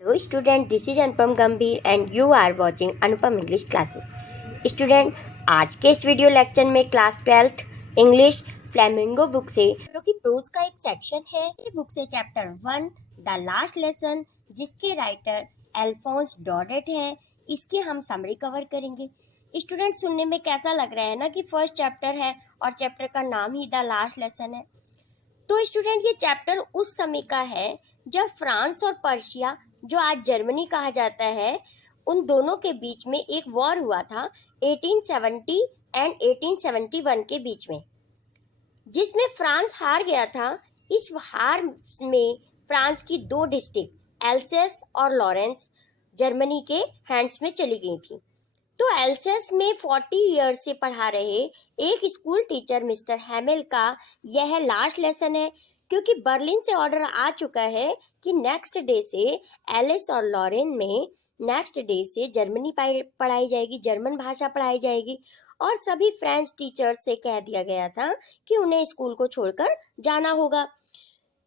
Hello student, this is अनुपम गंभीर and you are watching Anupam English classes. Student, आज के इस वीडियो लेक्चर में class 12th English flamingo book से जो कि प्रोज का एक सेक्शन है, ये बुक से चैप्टर 1 द लास्ट लेसन, जिसके राइटर अल्फोंस डॉडेट हैं, इसके हम समरी कवर करेंगे। स्टूडेंट, सुनने में कैसा लग रहा है ना कि फर्स्ट चैप्टर है और चैप्टर का नाम ही द लास्ट लेसन है। तो स्टूडेंट, ये चैप्टर उस समय का है जब फ्रांस और पर्शिया, जो आज जर्मनी कहा जाता है, उन दोनों के बीच में एक वॉर हुआ था 1870 एंड 1871 के बीच में, जिसमें फ्रांस हार गया था। इस हार में फ्रांस की दो डिस्ट्रिक्ट एल्सेस और लॉरेंस जर्मनी के हैंड्स में चली गई थी। तो एल्सेस में 40 ईयर्स से पढ़ा रहे एक स्कूल टीचर मिस्टर हैमेल का यह लास्ट लेसन है, क्योंकि बर्लिन से ऑर्डर आ चुका है कि नेक्स्ट डे से एलिस और लॉरेन में नेक्स्ट डे से जर्मनी पढ़ाई जाएगी, जर्मन भाषा पढ़ाई जाएगी। और सभी फ्रेंच टीचर से कह दिया गया था कि उन्हें स्कूल को छोड़कर जाना होगा।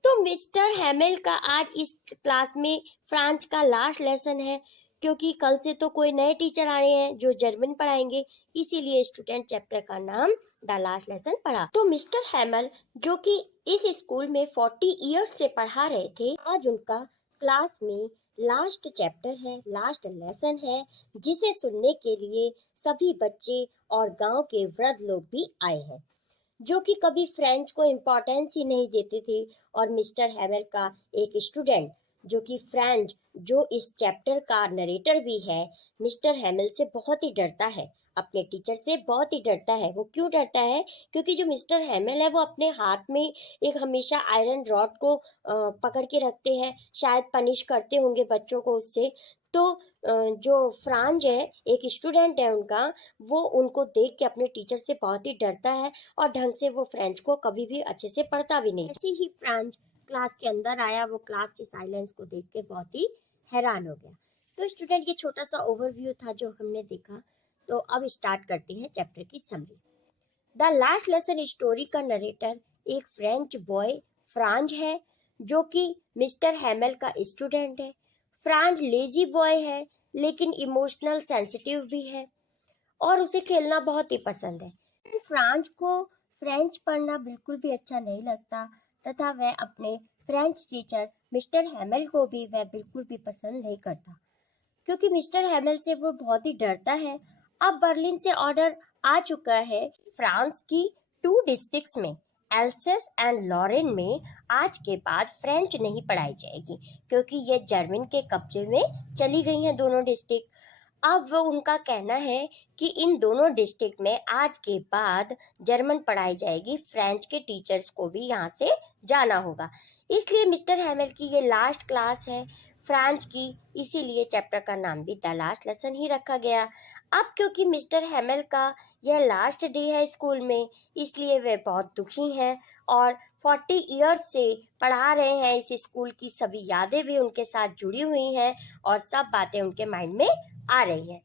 तो मिस्टर हैमेल का आज इस क्लास में फ्रांस का लास्ट लेसन है, क्योंकि कल से तो कोई नए टीचर आ रहे हैं जो जर्मन पढ़ाएंगे, इसीलिए स्टूडेंट चैप्टर का नाम द लास्ट लेसन पढ़ा। तो मिस्टर हैमेल, जो कि इस स्कूल में 40 इयर्स से पढ़ा रहे थे, आज उनका क्लास में लास्ट चैप्टर है, लास्ट लेसन है, जिसे सुनने के लिए सभी बच्चे और गांव के वृद्ध लोग भी आए हैं, जो कि कभी फ्रेंच को इम्पोर्टेंस ही नहीं देते थे। और मिस्टर हैमेल का एक स्टूडेंट जो कि फ्रेंच, जो इस चैप्टर का नरेटर भी है, मिस्टर हैमेल से बहुत ही डरता है, अपने टीचर से बहुत ही डरता है। वो क्यों डरता है? क्योंकि जो मिस्टर हैमेल है वो अपने हाथ में एक हमेशा आयरन रॉड को पकड़ के रखते हैं, शायद पनिश करते होंगे बच्चों को उससे। तो जो फ्रांज है, एक स्टूडेंट है उनका, वो उनको देख के अपने टीचर से बहुत ही डरता है और ढंग से वो फ्रेंच को कभी भी अच्छे से पढ़ता भी नहीं। ऐसे ही फ्रांज क्लास के अंदर आया, वो क्लास के साइलेंस को देख के बहुत ही हैरान हो गया। तो स्टूडेंट, ये छोटा सा ओवरव्यू था जो हमने देखा। तो अब स्टार्ट करते हैं चैप्टर की summary. The last lesson story का नरेटर एक फ्रेंच बॉय फ्रांज है, जो कि मिस्टर हैमेल का स्टूडेंट है। फ्रांज लेजी बॉय है, लेकिन इमोशनल सेंसिटिव भी है और उसे खेलना बहुत ही पसंद है। फ्रांज को फ्रेंच पढ़ना बिल्कुल भी अच्छा नहीं लगता, तथा वह अपने फ्रेंच टीचर मिस्टर हैमेल को भी वह बिल्कुल भी पसंद नहीं करता, क्योंकि मिस्टर हैमेल से वो बहुत ही डरता है। अब बर्लिन से ऑर्डर आ चुका है फ्रांस की 2 डिस्ट्रिक्ट्स में, एल्सेस एंड लॉरेन में, आज के बाद फ्रेंच नहीं पढ़ाई जाएगी, क्योंकि ये जर्मन के कब्जे में चली गई हैं दोनों डिस्ट्रिक्ट। अब वो उनका कहना है कि इन दोनों डिस्ट्रिक्ट में आज के बाद जर्मन पढ़ाई जाएगी, फ्रेंच के टीचर्स को भी यहाँ से जाना होगा। इसलिए मिस्टर हैमेल की ये लास्ट क्लास है फ्रांच की, इसीलिए चैप्टर का नाम भी द लास्ट लेसन ही रखा गया। अब क्योंकि मिस्टर हैमेल का यह लास्ट डे है स्कूल में, इसलिए वे बहुत दुखी हैं और 40 इयर्स से पढ़ा रहे हैं इस स्कूल की सभी यादें भी उनके साथ जुड़ी हुई हैं और सब बातें उनके माइंड में आ रही है।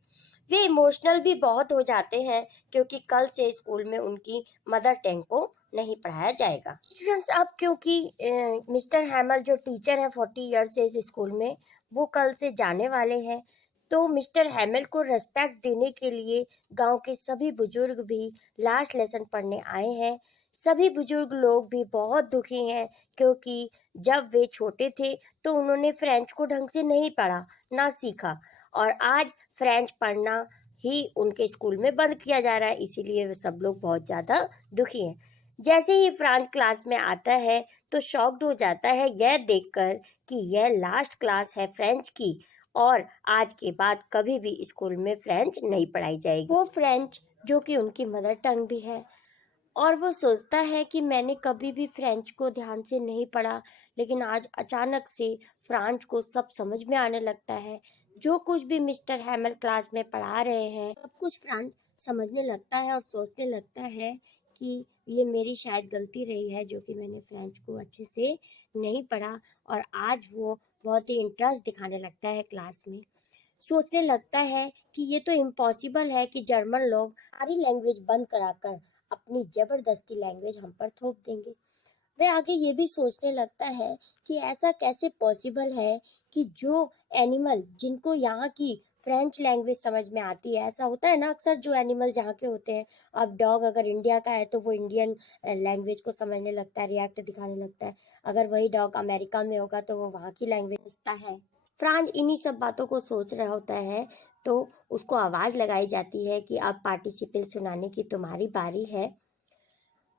वे इमोशनल भी बहुत हो जाते हैं, क्योंकि कल से स्कूल में उनकी मदर टंग को नहीं पढ़ाया जाएगा। स्टूडेंट्स, अब क्योंकि मिस्टर हैमल जो टीचर है 40 ईयर से इस स्कूल में, वो कल से जाने वाले हैं, तो मिस्टर हैमल को रेस्पेक्ट देने के लिए गांव के सभी बुजुर्ग भी लास्ट लेसन पढ़ने आए हैं। सभी बुजुर्ग लोग भी बहुत दुखी हैं, क्योंकि जब वे छोटे थे तो उन्होंने फ्रेंच को ढंग से नहीं पढ़ा, ना सीखा, और आज फ्रेंच पढ़ना ही उनके स्कूल में बंद किया जा रहा है, इसीलिए वे सब लोग बहुत ज़्यादा दुखी हैं। जैसे ही फ्रांच क्लास में आता है तो शॉक्ड हो जाता है यह देखकर कि यह लास्ट क्लास है फ्रेंच की और आज के बाद कभी भी स्कूल में फ्रेंच नहीं पढ़ाई जाएगी। वो फ्रेंच जो कि उनकी मदर टंग भी है, और वो सोचता है कि मैंने कभी भी फ्रेंच को ध्यान से नहीं पढ़ा, लेकिन आज अचानक से फ्रांच को सब समझ में आने लगता है। जो कुछ भी मिस्टर हैमल क्लास में पढ़ा रहे हैं सब कुछ फ्रांच समझने लगता है और सोचने लगता है कि ये मेरी शायद गलती रही है, जो कि मैंने फ्रेंच को अच्छे से नहीं पढ़ा। और आज वो बहुत ही इंटरेस्ट दिखाने लगता है क्लास में, सोचने लगता है कि ये तो इम्पॉसिबल है कि जर्मन लोग सारी लैंग्वेज बंद कराकर अपनी जबरदस्ती लैंग्वेज हम पर थोप देंगे। वह आगे ये भी सोचने लगता है कि ऐसा कैसे पॉसिबल है कि जो एनिमल जिनको यहाँ की फ्रेंच लैंग्वेज समझ में आती है, ऐसा होता है ना अक्सर जो एनिमल जहाँ के होते हैं, अब डॉग अगर इंडिया का है तो वो इंडियन लैंग्वेज को समझने लगता है, रिएक्ट दिखाने लगता है। अगर वही डॉग अमेरिका में होगा तो वो वहाँ की लैंग्वेज समझता है। फ्रांज इन्हीं सब बातों को सोच रहा होता है तो उसको आवाज़ लगाई जाती है कि अब पार्टिसिपल सुनाने की तुम्हारी बारी है।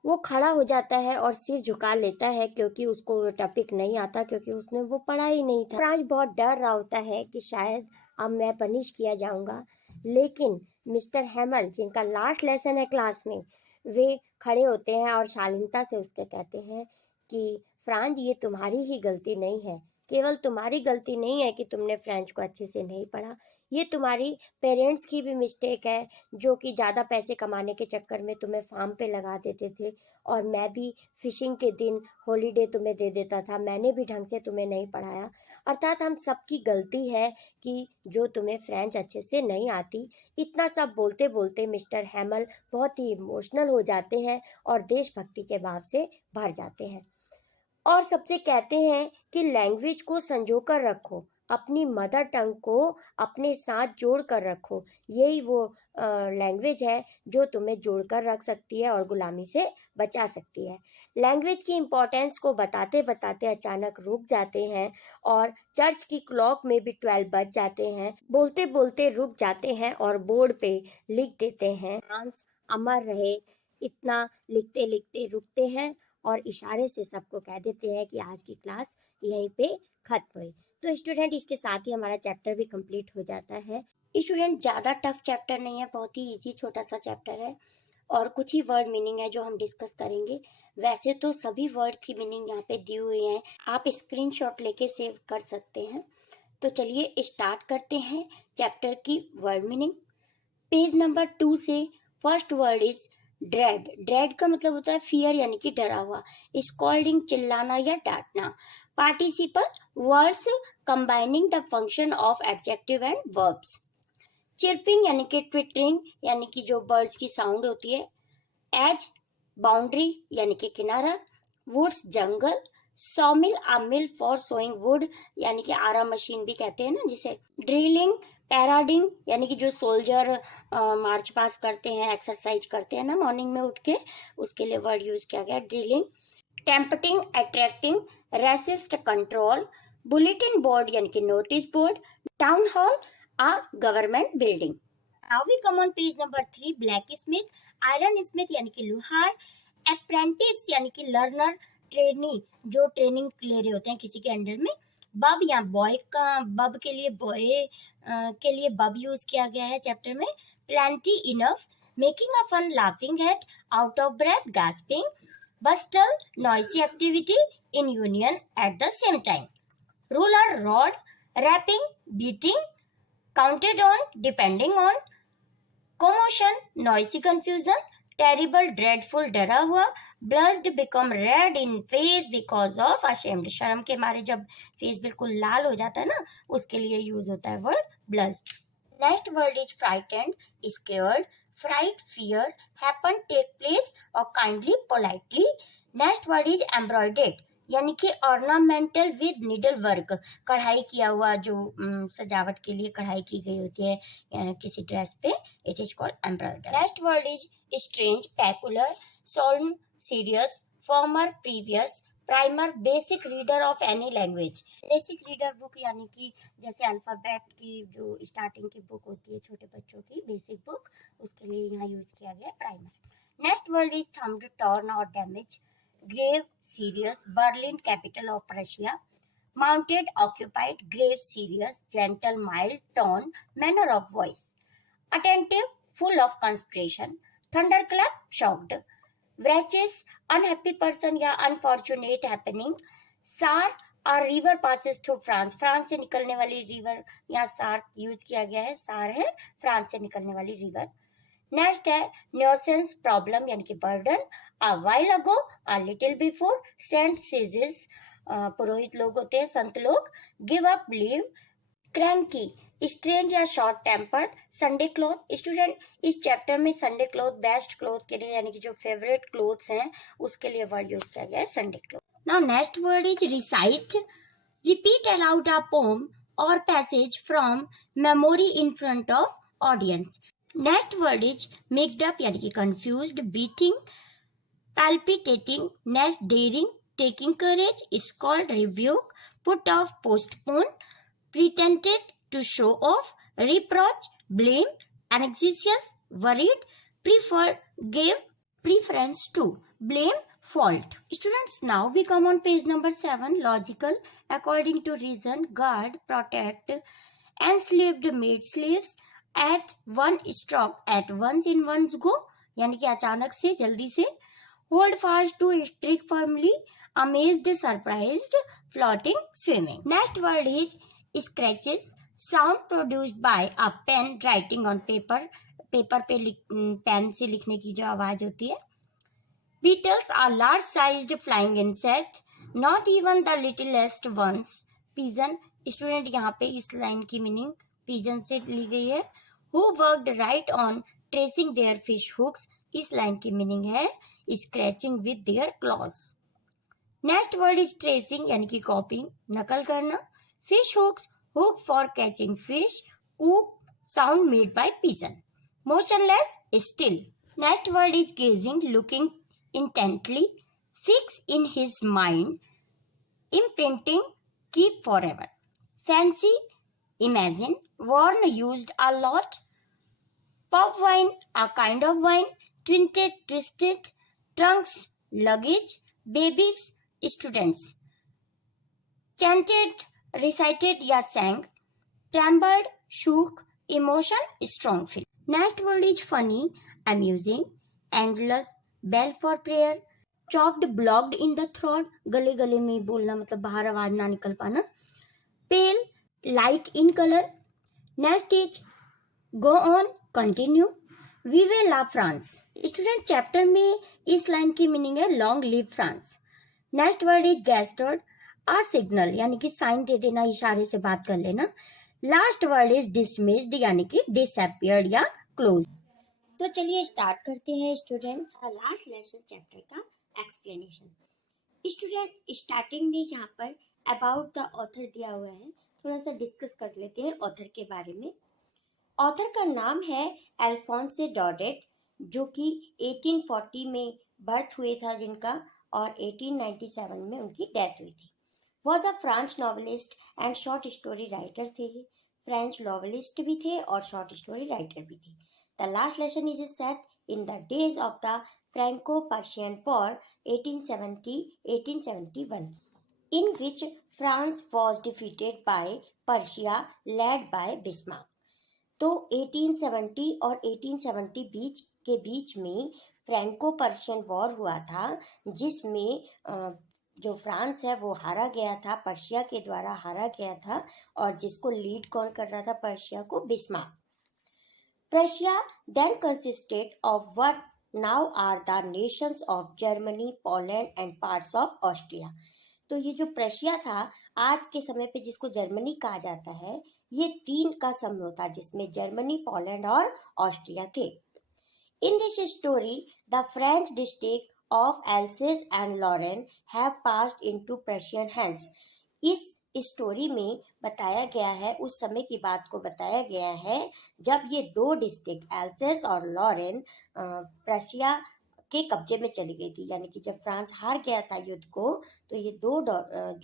वो खड़ा हो जाता है और सिर झुका लेता है क्योंकि उसको टॉपिक नहीं आता, क्योंकि उसने वो पढ़ा ही नहीं था। फ्रांज बहुत डर रहा होता है कि शायद अब मैं पनिश किया जाऊंगा, लेकिन मिस्टर हैमर जिनका लास्ट लेसन है क्लास में, वे खड़े होते हैं और शालीनता से उसके कहते हैं कि फ्रांज ये तुम्हारी ही गलती नहीं है, केवल तुम्हारी गलती नहीं है कि तुमने फ्रेंच को अच्छे से नहीं पढ़ा, ये तुम्हारी पेरेंट्स की भी मिस्टेक है जो कि ज़्यादा पैसे कमाने के चक्कर में तुम्हें फार्म पे लगा देते थे, और मैं भी फिशिंग के दिन हॉलीडे तुम्हें दे देता था, मैंने भी ढंग से तुम्हें नहीं पढ़ाया। अर्थात हम सबकी गलती है कि जो तुम्हें फ्रेंच अच्छे से नहीं आती। इतना सब बोलते बोलते मिस्टर हैमल बहुत ही इमोशनल हो जाते हैं और देशभक्ति के भाव से भर जाते हैं और सबसे कहते हैं कि लैंग्वेज को संजो कर रखो, अपनी मदर टंग को अपने साथ जोड़ कर रखो, यही वो लैंग्वेज है जो तुम्हें जोड़ कर रख सकती है और गुलामी से बचा सकती है। लैंग्वेज की इम्पोर्टेंस को बताते बताते अचानक रुक जाते हैं और चर्च की क्लॉक में भी 12 बज जाते हैं। बोलते बोलते रुक जाते हैं और बोर्ड पे लिख देते हैं, फ्रांस अमर रहे। इतना लिखते लिखते रुकते हैं और इशारे से सबको कह देते हैं कि आज की क्लास यहीं पे खत्म हुई। तो स्टूडेंट इसके साथ ही हमारा चैप्टर भी कंप्लीट हो जाता है। स्टूडेंट ज़्यादा टफ चैप्टर नहीं है, बहुत ही इजी छोटा सा चैप्टर है और कुछ ही वर्ड मीनिंग है जो हम डिस्कस करेंगे। वैसे तो सभी वर्ड की मीनिंग यहाँ पे दी हुई है, आप स्क्रीनशॉट लेके सेव कर सकते हैं। तो चलिए स्टार्ट करते हैं चैप्टर की वर्ड मीनिंग। पेज नंबर 2 से first word is dread. Dread का मतलब होता है फियर यानी कि डरा हुआ। स्कॉल्डिंग चिल्लाना या डांटना। Participle words combining the function of adjective and verbs. Chirping यानी कि ट्विटरिंग यानी कि जो बर्ड्स की साउंड होती है। एज बाउंड्री यानी कि किनारा। वुड्स जंगल। Sawmill a mill for sawing wood यानी कि आरा मशीन भी कहते हैं ना जिसे। ड्रिलिंग पैराडिंग यानी कि जो सोल्जर मार्च पास करते हैं, एक्सरसाइज करते हैं ना मॉर्निंग में उठ के, उसके लिए वर्ड यूज किया गया drilling. Tempting attracting. Resist control. Bulletin board यानी कि notice board. Town hall a government building. Now we come on page number 3 blacksmith. Iron smith यानी कि लोहार। अप्रेंटिस यानी कि लर्नर, ट्रेनी जो ट्रेनिंग ले रहे होते हैं किसी के अंडर में। बब या बॉय का, बब के लिए बॉय के लिए बब यूज किया गया है चैप्टर में। Plenty enough. Making a fun laughing at. Out of breath gasping. Bustle noisy activity in union at the same time. Ruler rod. Rapping beating. Counted on depending on. commotion noisy confusion। terrible dreadful डरा हुआ। blushed become red in face because of ashamed शर्म के मारे जब face बिल्कुल लाल हो जाता है ना, उसके लिए यूज होता है word blushed। Next word is frightened scared। fright fear happen take place और kindly politely। Next word is embroidered यानी कि ऑर्नामेंटल विद निडल वर्क, कढ़ाई किया हुआ जो सजावट के लिए कढ़ाई की गई होती है किसी ड्रेस पे, it is called embroidery. Next word is strange peculiar solemn serious former previous primer basic reader of any language. Basic reader book यानी कि जैसे अल्फाबेट की जो स्टार्टिंग की बुक होती है छोटे बच्चों की बेसिक बुक, उसके लिए यहाँ यूज किया गया primer. Next word is thumbed torn और damage. grave serious Berlin capital of Russia। mounted occupied grave serious gentle mild tone manner of voice। attentive full of concentration। thunderclap shocked। wretches unhappy person या unfortunate happening। sar a river passes through France। France से निकलने वाली river, यहाँ सार use किया गया है, सार है फ्रांस से निकलने वाली रिवर। नेक्स्ट है न्यूसेंस प्रॉब्लम यानी कि burden. A while ago a little before saint sages पुरोहित लोग होते हैं, संत लोग। Give up leave cranky, strange या short tempered, Sunday cloth. Student, इस चैप्टर में संडे क्लॉथ बेस्ट क्लॉथ के लिए यानी कि जो फेवरेट क्लोथ्स हैं उसके लिए वर्ड यूज किया गया है Sunday cloth. Now next word is recite. Repeat allowed a poem or passage from memory in front of audience. Next word is mixed up यानी कि confused, beating, palpitating. Next, daring, taking courage, is called rebuke, put off, postpone, pretended, to show off, reproach, blame, anxious, worried, preferred, gave preference to, blame, fault. Students, now we come on page number 7. Logical, according to reason, guard, protect, enslaved, made slaves, at one stroke, at once, in one's go, यानी कि अचानक से, जल्दी से, hold fast to, strict, firmly, amazed, surprised, floating, swimming. Next word is scratches, sound produced by a pen writing on paper, paper पे pen से लिखने की जो आवाज होती है. Beetles are large-sized flying insects, not even the littlest ones. Pigeon, student यहाँ पे इस लाइन की मीनिंग pigeon से ली गई है. Who worked right on tracing their fish hooks, इस लाइन की मीनिंग है scratching with their claws. Next word is tracing यानी कि copying, नकल करना. Fish hooks, hook for catching fish. Cook, sound made by pigeon. Motionless, still. Next word is gazing, looking intently, fix in his mind, imprinting, keep forever. Fancy, imagine, worn, used a lot. Pub wine, a kind of wine. Twinted, twisted. Trunks, luggage. Babies, students. Chanted, recited या sang. Trembled, shook, emotion, strong feel. Next word is funny, amusing, endless, bell for prayer, choked, blocked in the throat, गले गले में बोलना मतलब बाहर आवाज ना निकल पाना. Pale, light in color. Next is go on, continue. Vive la France. Student, chapter में इस लाइन की मीनिंग है long live France. Next word is gestured, a signal यानी कि साइन दे देना, इशारे से बात कर लेना. लास्ट वर्ड इज डिसमिस्ड यानी कि डिसअपियर्ड या क्लोज. तो चलिए स्टार्ट करते हैं स्टूडेंट लास्ट लेसन चैप्टर का एक्सप्लेनेशन. स्टूडेंट, स्टार्टिंग में यहाँ पर अबाउट द ऑथर दिया हुआ है, थोड़ा सा डिस्कस कर लेते हैं ऑथर के बारे में. ऑथर का नाम है अल्फोंसे डॉडेट, जो कि 1840 में बर्थ हुए था जिनका, और 1897 में उनकी डेथ हुई थी. Was a French novelist and short story writer थे. फ्रेंच नॉवेलिस्ट भी थे और शॉर्ट स्टोरी राइटर भी थे. The last lesson is set in the days of the Franco-Persian war 1870-1871, in which France was defeated by Persia led by Bismarck. तो 1870 और 1870 के बीच में फ्रैंको पर्शियन वॉर हुआ था, जिसमें जो फ्रांस है वो हारा गया था, पर्शिया के द्वारा हारा गया था, और जिसको लीड कौन कर रहा था पर्शिया को? Bismarck. Prussia then consisted of what now are the nations of Germany, Poland and parts of Austria. तो ये जो प्रशिया था आज के समय पे जिसको जर्मनी कहा जाता है, ये 3 का समूह था जिसमें जर्मनी, पोलैंड और ऑस्ट्रिया थे. In this story the French district of Alsace and Lorraine have passed into Prussian hands. इस स्टोरी में बताया गया है, उस समय की बात को बताया गया है जब ये 2 डिस्ट्रिक्ट एल्सेस और लॉरेन प्रशिया के कब्जे में चली गई थी. यानी कि जब फ्रांस हार गया था युद्ध को, तो ये 2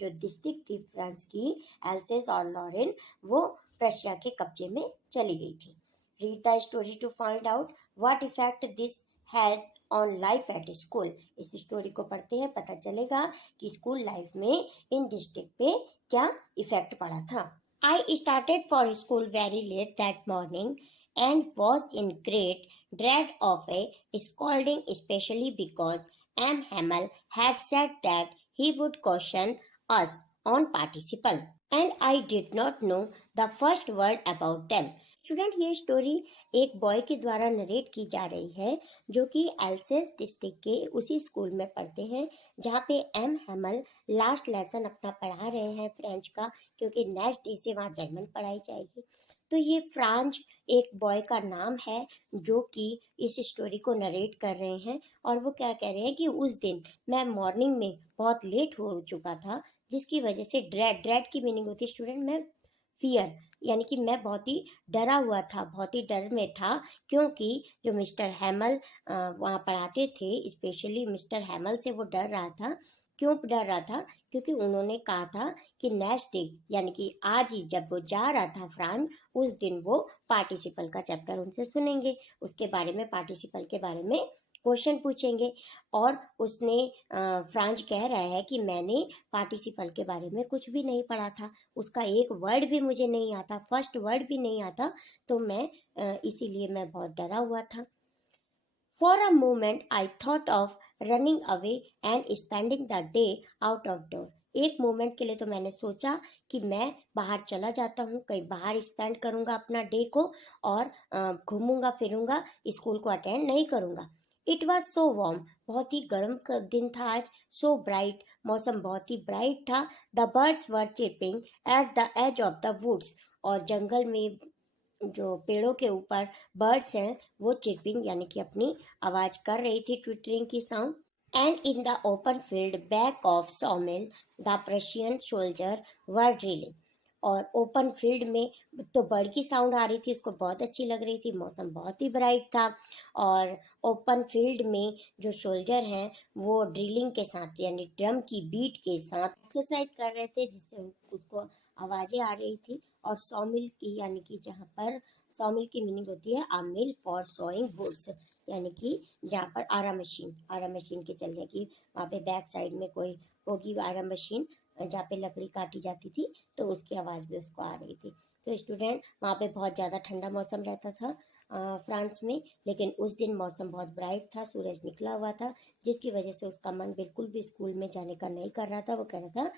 जो डिस्ट्रिक्ट थी फ्रांस की, एल्सेस और लॉरेन, वो प्रशिया के कब्जे में चली गई थी. Read the story to find out what effect this had on life at school. इस स्टोरी को पढ़ते हैं, पता चलेगा कि स्कूल लाइफ में इन डिस्ट्रिक्ट पे क्या इफेक्ट पड़ा था. I started for school very let that morning and was in great dread of a scolding, especially because M. Hamel had said that he would caution us on participle, and I did not know the first word about them. Student, ये story एक boy के द्वारा narrate की जा रही है जो कि एल्सेस डिस्ट्रिक्ट के उसी स्कूल में पढ़ते हैं जहाँ पे एम हैमल लास्ट लेसन अपना पढ़ा रहे हैं फ्रेंच का, क्योंकि नेक्स्ट डे से वहाँ जर्मन पढ़ाई जाएगी। तो ये फ्रांज एक बॉय का नाम है जो कि इस स्टोरी को नरेट कर रहे हैं, और वो क्या कह रहे हैं कि उस दिन मैं मॉर्निंग में बहुत लेट हो चुका था, जिसकी वजह से ड्रेड की मीनिंग होती है स्टूडेंट में फियर, यानी कि मैं बहुत ही डरा हुआ था, बहुत ही डर में था, क्योंकि जो मिस्टर हैमल वहाँ पढ़ाते थे, स्पेशली मिस्टर हैमल से वो डर रहा था। क्यों डर रहा था? क्योंकि उन्होंने कहा था कि नेक्स्ट डे, यानी कि आज ही जब वो जा रहा था फ्रांस, उस दिन वो पार्टिसिपल का चैप्टर उनसे सुनेंगे, उसके बारे में, पार्टिसिपल के बारे में क्वेश्चन पूछेंगे। और उसने फ्रांज कह रहा है कि मैंने पार्टिसिपल के बारे में कुछ भी नहीं पढ़ा था, उसका एक वर्ड भी मुझे नहीं आता, फर्स्ट वर्ड भी नहीं आता, तो मैं इसीलिए मैं बहुत डरा हुआ था। For a moment I thought of running away and spending the day out of door. एक मोमेंट के लिए तो मैंने सोचा कि मैं बाहर चला जाता हूँ, कहीं बाहर स्पेंड करूँगा अपना डे को, और घूमूंगा फिरूंगा, स्कूल को अटेंड नहीं करूँगा। इट वॉज सो वार्म, बहुत ही गर्म दिन था आज। सो ब्राइट, मौसम बहुत ही ब्राइट था। The birds were chirping at the edge of the woods, और जंगल में जो पेड़ों के ऊपर बर्ड्स हैं वो चिपिंग यानी कि अपनी आवाज कर रही थी, ट्विटरिंग की sound. And in the open field back of सॉमिल the Prussian soldier were drilling. और ओपन फील्ड में तो बर्ड की साउंड आ रही थी, उसको बहुत अच्छी लग रही थी, मौसम बहुत ही ब्राइट था। और ओपन फील्ड में जो सोल्जर हैं वो ड्रिलिंग के साथ, यानी ड्रम की बीट के साथ एक्सरसाइज कर रहे थे, जिससे उसको आवाजें आ रही थी। और सॉमिल की, यानी कि जहाँ पर सॉमिल की मीनिंग होती है आ मिल फॉर सॉइंग वुड्स, यानी कि जहाँ पर आरा मशीन के चलने की, वहाँ पे बैक साइड में कोई होगी आरा मशीन जहाँ पे लकड़ी काटी जाती थी, तो उसकी आवाज़ भी उसको आ रही थी। तो स्टूडेंट, वहाँ पे बहुत ज़्यादा ठंडा मौसम रहता था फ्रांस में, लेकिन उस दिन मौसम बहुत ब्राइट था, सूरज निकला हुआ था, जिसकी वजह से उसका मन बिल्कुल भी स्कूल में जाने का नहीं कर रहा था। वो कह रहा था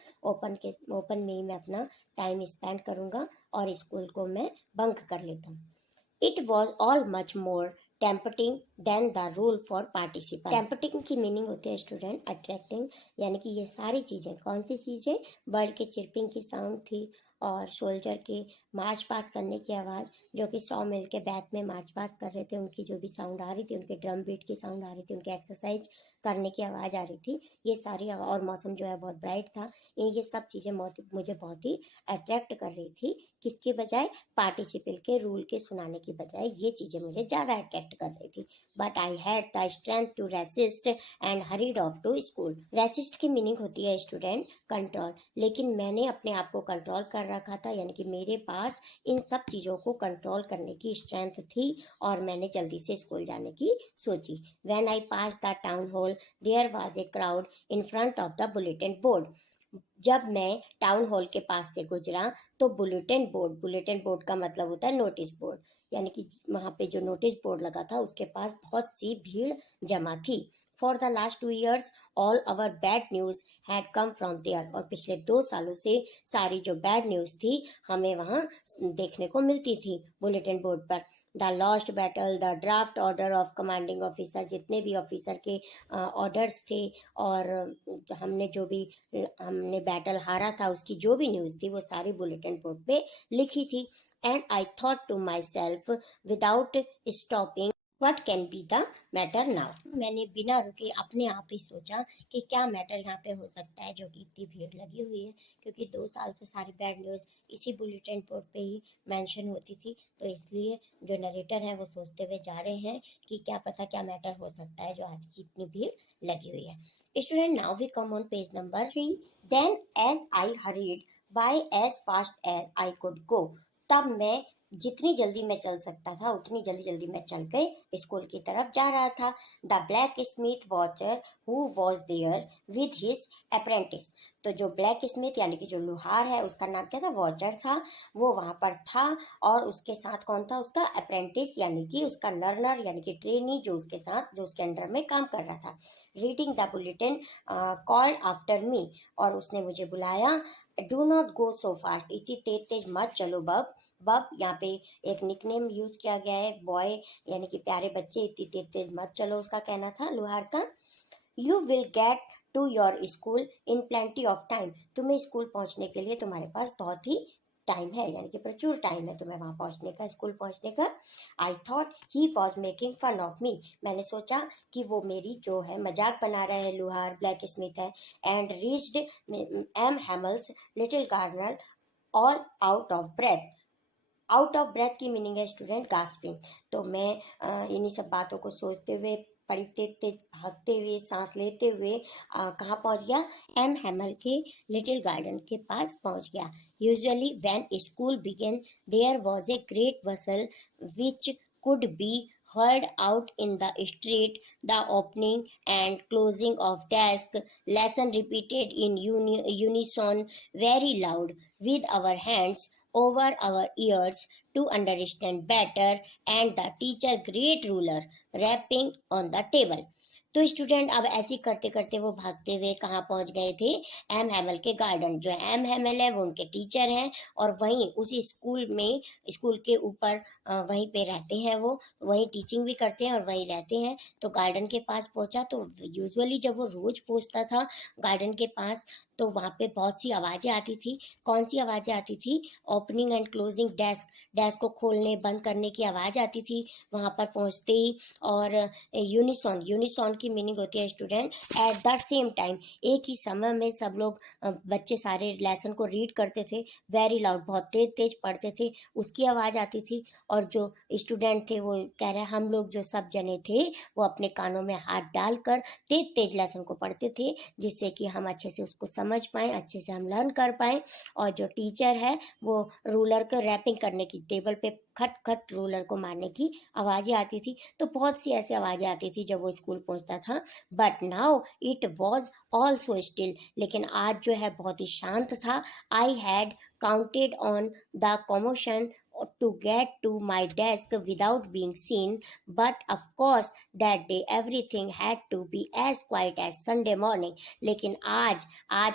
ओपन में ही मैं अपना टाइम स्पेंड करूँगा और स्कूल को मैं बंक कर लेता हूँ। It was all much more tempting than the rule for participant. Tempting की मीनिंग होती है स्टूडेंट अट्रैक्टिंग, यानी कि ये सारी चीज़ें, कौन सी चीज़ें? बर्ड के चिरपिंग की साउंड थी, और सोल्जर के मार्च पास करने की आवाज़, जो कि सॉ मिल के बैक में मार्च पास कर रहे थे, उनकी जो भी साउंड आ रही थी, उनके ड्रम बीट की साउंड आ रही थी, उनके एक्सरसाइज करने की आवाज़ आ रही थी, ये सारी और मौसम जो है बहुत ब्राइट था। ये सब चीज़ें मुझे बहुत ही अट्रैक्ट कर रही थी, किसके बजाय? पार्टिसिपल के रूल के सुनाने की बजाय ये चीज़ें मुझे ज़्यादा अट्रैक्ट कर रही थी। But I had the strength to resist and hurried off to school. Resist की मीनिंग होती है स्टूडेंट कंट्रोल, लेकिन मैंने अपने आप को कंट्रोल कर रखा था, यानी कि मेरे पास इन सब चीज़ों को कंट्रोल करने की स्ट्रेंथ थी, और मैंने जल्दी से स्कूल जाने की सोची। When I pass the town hall there was a crowd in front of the bulletin board. जब मैं टाउन हॉल के पास से गुजरा तो बुलेटिन बोर्ड का मतलब होता है नोटिस बोर्ड, यानी कि वहाँ पे जो नोटिस बोर्ड लगा था उसके पास बहुत सी भीड़ जमा थी। For the last 2 years all our bad news had come from there. और पिछले 2 सालों से सारी जो बैड न्यूज थी हमें वहाँ देखने को मिलती थी बुलेटिन बोर्ड पर। The lost battle, the draft order of commanding officer, जितने भी ऑफिसर के ऑर्डर्स थे, और हमने बैटल हारा था उसकी जो भी न्यूज़ थी वो सारी बुलेटिन बोर्ड पे लिखी थी। And I thought to my self without stopping what can be the matter now. मैंने बिना रुके अपने आप ही सोचा कि क्या मैटर यहाँ पे हो सकता है जो कि इतनी भीड़ लगी हुई है, क्योंकि 2 साल से सारी बैड न्यूज़ इसी बुलेटिन बोर्ड पे ही मेंशन होती थी, तो इसलिए जो नरेटर हैं वो सोचते हुए जा रहे हैं कि क्या पता क्या मैटर हो सकता है जो आज की इतनी भीड़ लगी हुई है। Student, now we come on page number 3। Then as I hurried by as fast as I could go. तब मैं जितनी जल्दी मैं चल सकता था उतनी जल्दी जल्दी मैं चल के स्कूल की तरफ जा रहा था। The blacksmith watcher who was there with his apprentice. तो जो ब्लैक स्मिथ यानी कि जो लोहार है उसका नाम क्या था? वॉचर था। वो वहां पर था, और उसके साथ कौन था? उसका अप्रेंटिस यानी कि उसका लर्नर यानी कि ट्रेनी, जो उसके अंडर में काम कर रहा था। Reading the bulletin called after me. और उसने मुझे बुलाया do not go so fast, इतनी तेज तेज मत चलो बब। बब यहाँ पे एक निकनेम यूज किया गया है, बॉय यानी कि प्यारे बच्चे, इतनी तेज तेज मत चलो उसका कहना था लुहार का। You will get to your school in plenty of time, तुम्हें स्कूल पहुंचने के लिए तुम्हारे पास बहुत ही टाइम है, यानी कि प्रचुर टाइम है तुम्हें वहां पहुंचने का, स्कूल पहुंचने का। I thought he was making fun of me, मैंने सोचा कि वो मेरी जो है मजाक बना रहा है, लुहार ब्लैक स्मिथ है। And reached M Hamel's little gardener all out of breath. Out of breath की मीनिंग है स्टूडेंट गास्पिंग। तो मैं इन्हीं सब बातों को सोचते हुए, पढ़ते तेज भागते हुए, सांस लेते हुए कहाँ पहुँच गया, एम हैमल के लिटिल गार्डन के पास पहुँच गया। Usually when school began there was a great bustle which could be heard out in the street, the opening and closing of desk, lesson repeated in unison very loud with our hands over our ears to understand better, and the teacher great ruler rapping on the table. तो student अब ऐसे ही करते करते वो भागते हुए कहाँ पहुंच गए थे, एम हैमल के गार्डन। जो एम हैमल है वो उनके टीचर हैं और वहीं उसी स्कूल में, स्कूल के ऊपर वहीं पे रहते हैं, वो वहीं टीचिंग भी करते हैं और वहीं रहते हैं। तो गार्डन के पास पहुंचा तो यूजुअली जब वो रोज पहुंचता था गार्डन के पास तो वहाँ पे बहुत सी आवाज़ें आती थी। कौन सी आवाज़ें आती थी, opening and closing desk, desk को खोलने बंद करने की आवाज़ आती थी वहाँ पर पहुँचते ही। और यूनिसॉन, यूनिसॉन की मीनिंग होती है student at the same time, एक ही समय में सब लोग बच्चे सारे लेसन को रीड करते थे, वेरी लाउड, बहुत तेज तेज पढ़ते थे, उसकी आवाज़ आती थी। और जो स्टूडेंट थे वो कह रहे हैं हम लोग जो सब जने थे वो अपने कानों में हाथ डालकर तेज तेज लेसन को पढ़ते थे, जिससे कि हम अच्छे से उसको समझ पाएँ, अच्छे से हम लर्न कर पाएँ। और जो टीचर है वो रूलर को रैपिंग करने की, टेबल पे खट खट रूलर को मारने की आवाज़ें आती थी। तो बहुत सी ऐसी आवाज़ें आती थी जब वो स्कूल पहुंचता था। But now it was also still, लेकिन आज जो है बहुत ही शांत था। I had counted on the commotion to get to my desk without being seen, but of course that day everything had to be as quiet as Sunday morning. लेकिन आज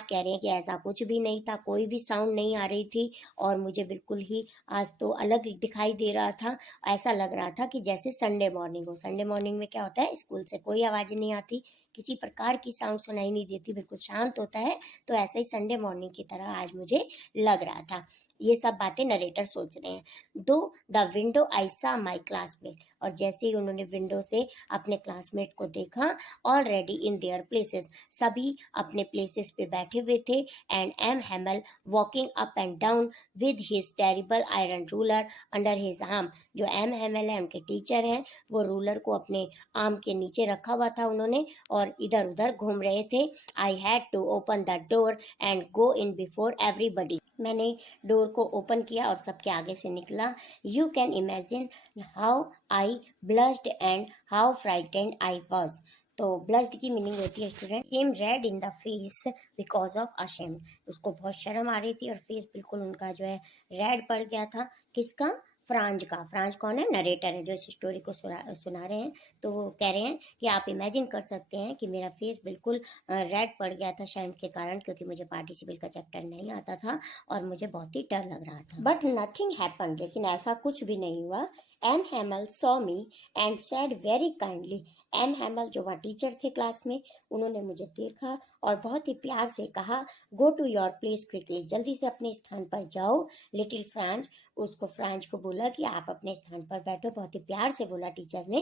कह रहे हैं कि ऐसा कुछ भी नहीं था, कोई भी साउंड नहीं आ रही थी और मुझे बिल्कुल ही आज तो अलग दिखाई दे रहा था। ऐसा लग रहा था कि जैसे संडे मॉर्निंग हो। संडे मॉर्निंग में क्या होता है, स्कूल से कोई आवाज़ें नहीं आती, किसी प्रकार की साउंड सुनाई नहीं देती, बिल्कुल शांत होता है। तो ऐसे ही संडे मॉर्निंग की तरह आज मुझे लग रहा था। ये सब बातें नरेटर सोच रहे हैं। दो द विंडो आई सा माई क्लासमेट, और जैसे ही उन्होंने विंडो से अपने क्लासमेट को देखा, ऑलरेडी इन देयर प्लेसेस, सभी अपने प्लेसेस पे बैठे हुए थे। And M Hamel walking up and down with his terrible iron ruler under his arm. जो एम हैमल है उनके टीचर हैं, वो रूलर को अपने आर्म के नीचे रखा हुआ था उन्होंने और इधर उधर घूम रहे थे। I had to open the door and go in before everybody, मैंने डोर को ओपन किया और सबके आगे से निकला। You can imagine how I blushed and how frightened I was. तो ब्लश्ड की मीनिंग होती है student him red in the face because of ashamed, उसको बहुत शर्म आ रही थी और फेस बिल्कुल उनका जो है रेड पड़ गया था। किसका, फ्रांज का। फ्रांज कौन है, नरेटर है जो इस स्टोरी को सुना रहे हैं। तो वो कह रहे हैं कि आप इमेजिन कर सकते हैं कि मेरा फेस बिल्कुल रेड पड़ गया था शर्म के कारण, क्योंकि मुझे पार्टिसिपल का चैप्टर नहीं आता था और मुझे बहुत ही डर लग रहा था। बट नथिंग हैपन, लेकिन ऐसा कुछ भी नहीं हुआ। M Hamel saw me and said very kindly, M Hamel जो वहाँ टीचर थे क्लास में, उन्होंने मुझे देखा और बहुत ही प्यार से कहा, go to your place quickly, जल्दी से अपने स्थान पर जाओ। लिटिल फ्रांज, उसको फ्रांज को बोला कि आप अपने स्थान पर बैठो, बहुत ही प्यार से बोला टीचर ने।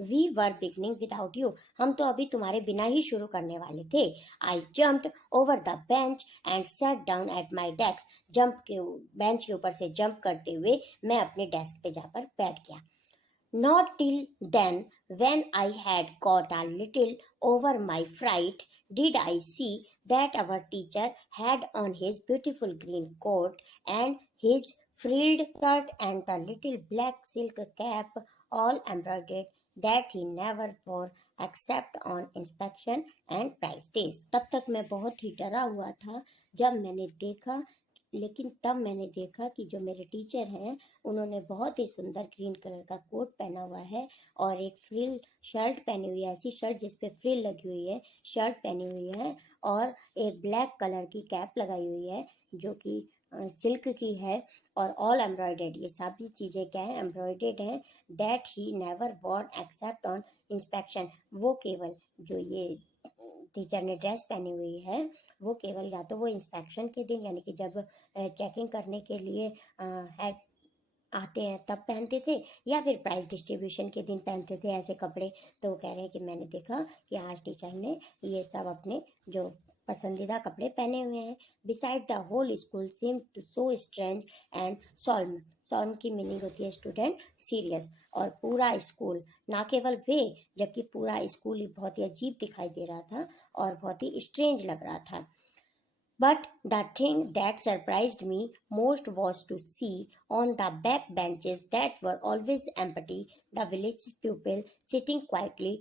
We were beginning without you, हम तो अभी तुम्हारे बिना ही शुरू करने वाले थे। आई jumped over the bench and sat down at my desk, bench के ऊपर से जंप करते हुए मैं अपने डेस्क पे जाकर बैठ गया। Not till then, when I had got a little over my fright, did I see that our teacher had on his beautiful green coat and his frilled skirt and the little black silk cap all embroidered that he never wore except on inspection and prize days. तब तक मैं बहुत ही डरा हुआ था जब मैंने देखा लेकिन तब मैंने देखा कि जो मेरे टीचर हैं उन्होंने बहुत ही सुंदर ग्रीन कलर का कोट पहना हुआ है और एक फ्रिल शर्ट पहनी हुई है, ऐसी शर्ट जिस पे फ्रिल लगी हुई है, शर्ट पहनी हुई है और एक ब्लैक कलर की कैप लगाई हुई है जो कि सिल्क की है और ऑल एम्ब्रॉयडेड, ये सभी चीज़ें क्या है, एम्ब्रॉयडेड हैं। That he never war except on inspection, वो केवल जो ये टीचर ने ड्रेस पहनी हुई है वो केवल या तो वो इंस्पेक्शन के दिन यानी कि जब चेकिंग करने के लिए हेड आते हैं तब पहनते थे या फिर प्राइज डिस्ट्रीब्यूशन के दिन पहनते थे ऐसे कपड़े। तो वो कह रहे हैं कि मैंने देखा कि आज टीचर ने ये सब अपने जो पसंदीदा कपड़े पहने हुए हैं। Beside the whole school seem to so strange and solemn, solemn की मीनिंग होती है स्टूडेंट सीरियस, और पूरा स्कूल, ना केवल वे, जबकि पूरा स्कूल ही बहुत ही अजीब दिखाई दे रहा था और बहुत ही स्ट्रेंज लग रहा था। But the thing that surprised me most was to see on the back benches that were always empty the village people sitting quietly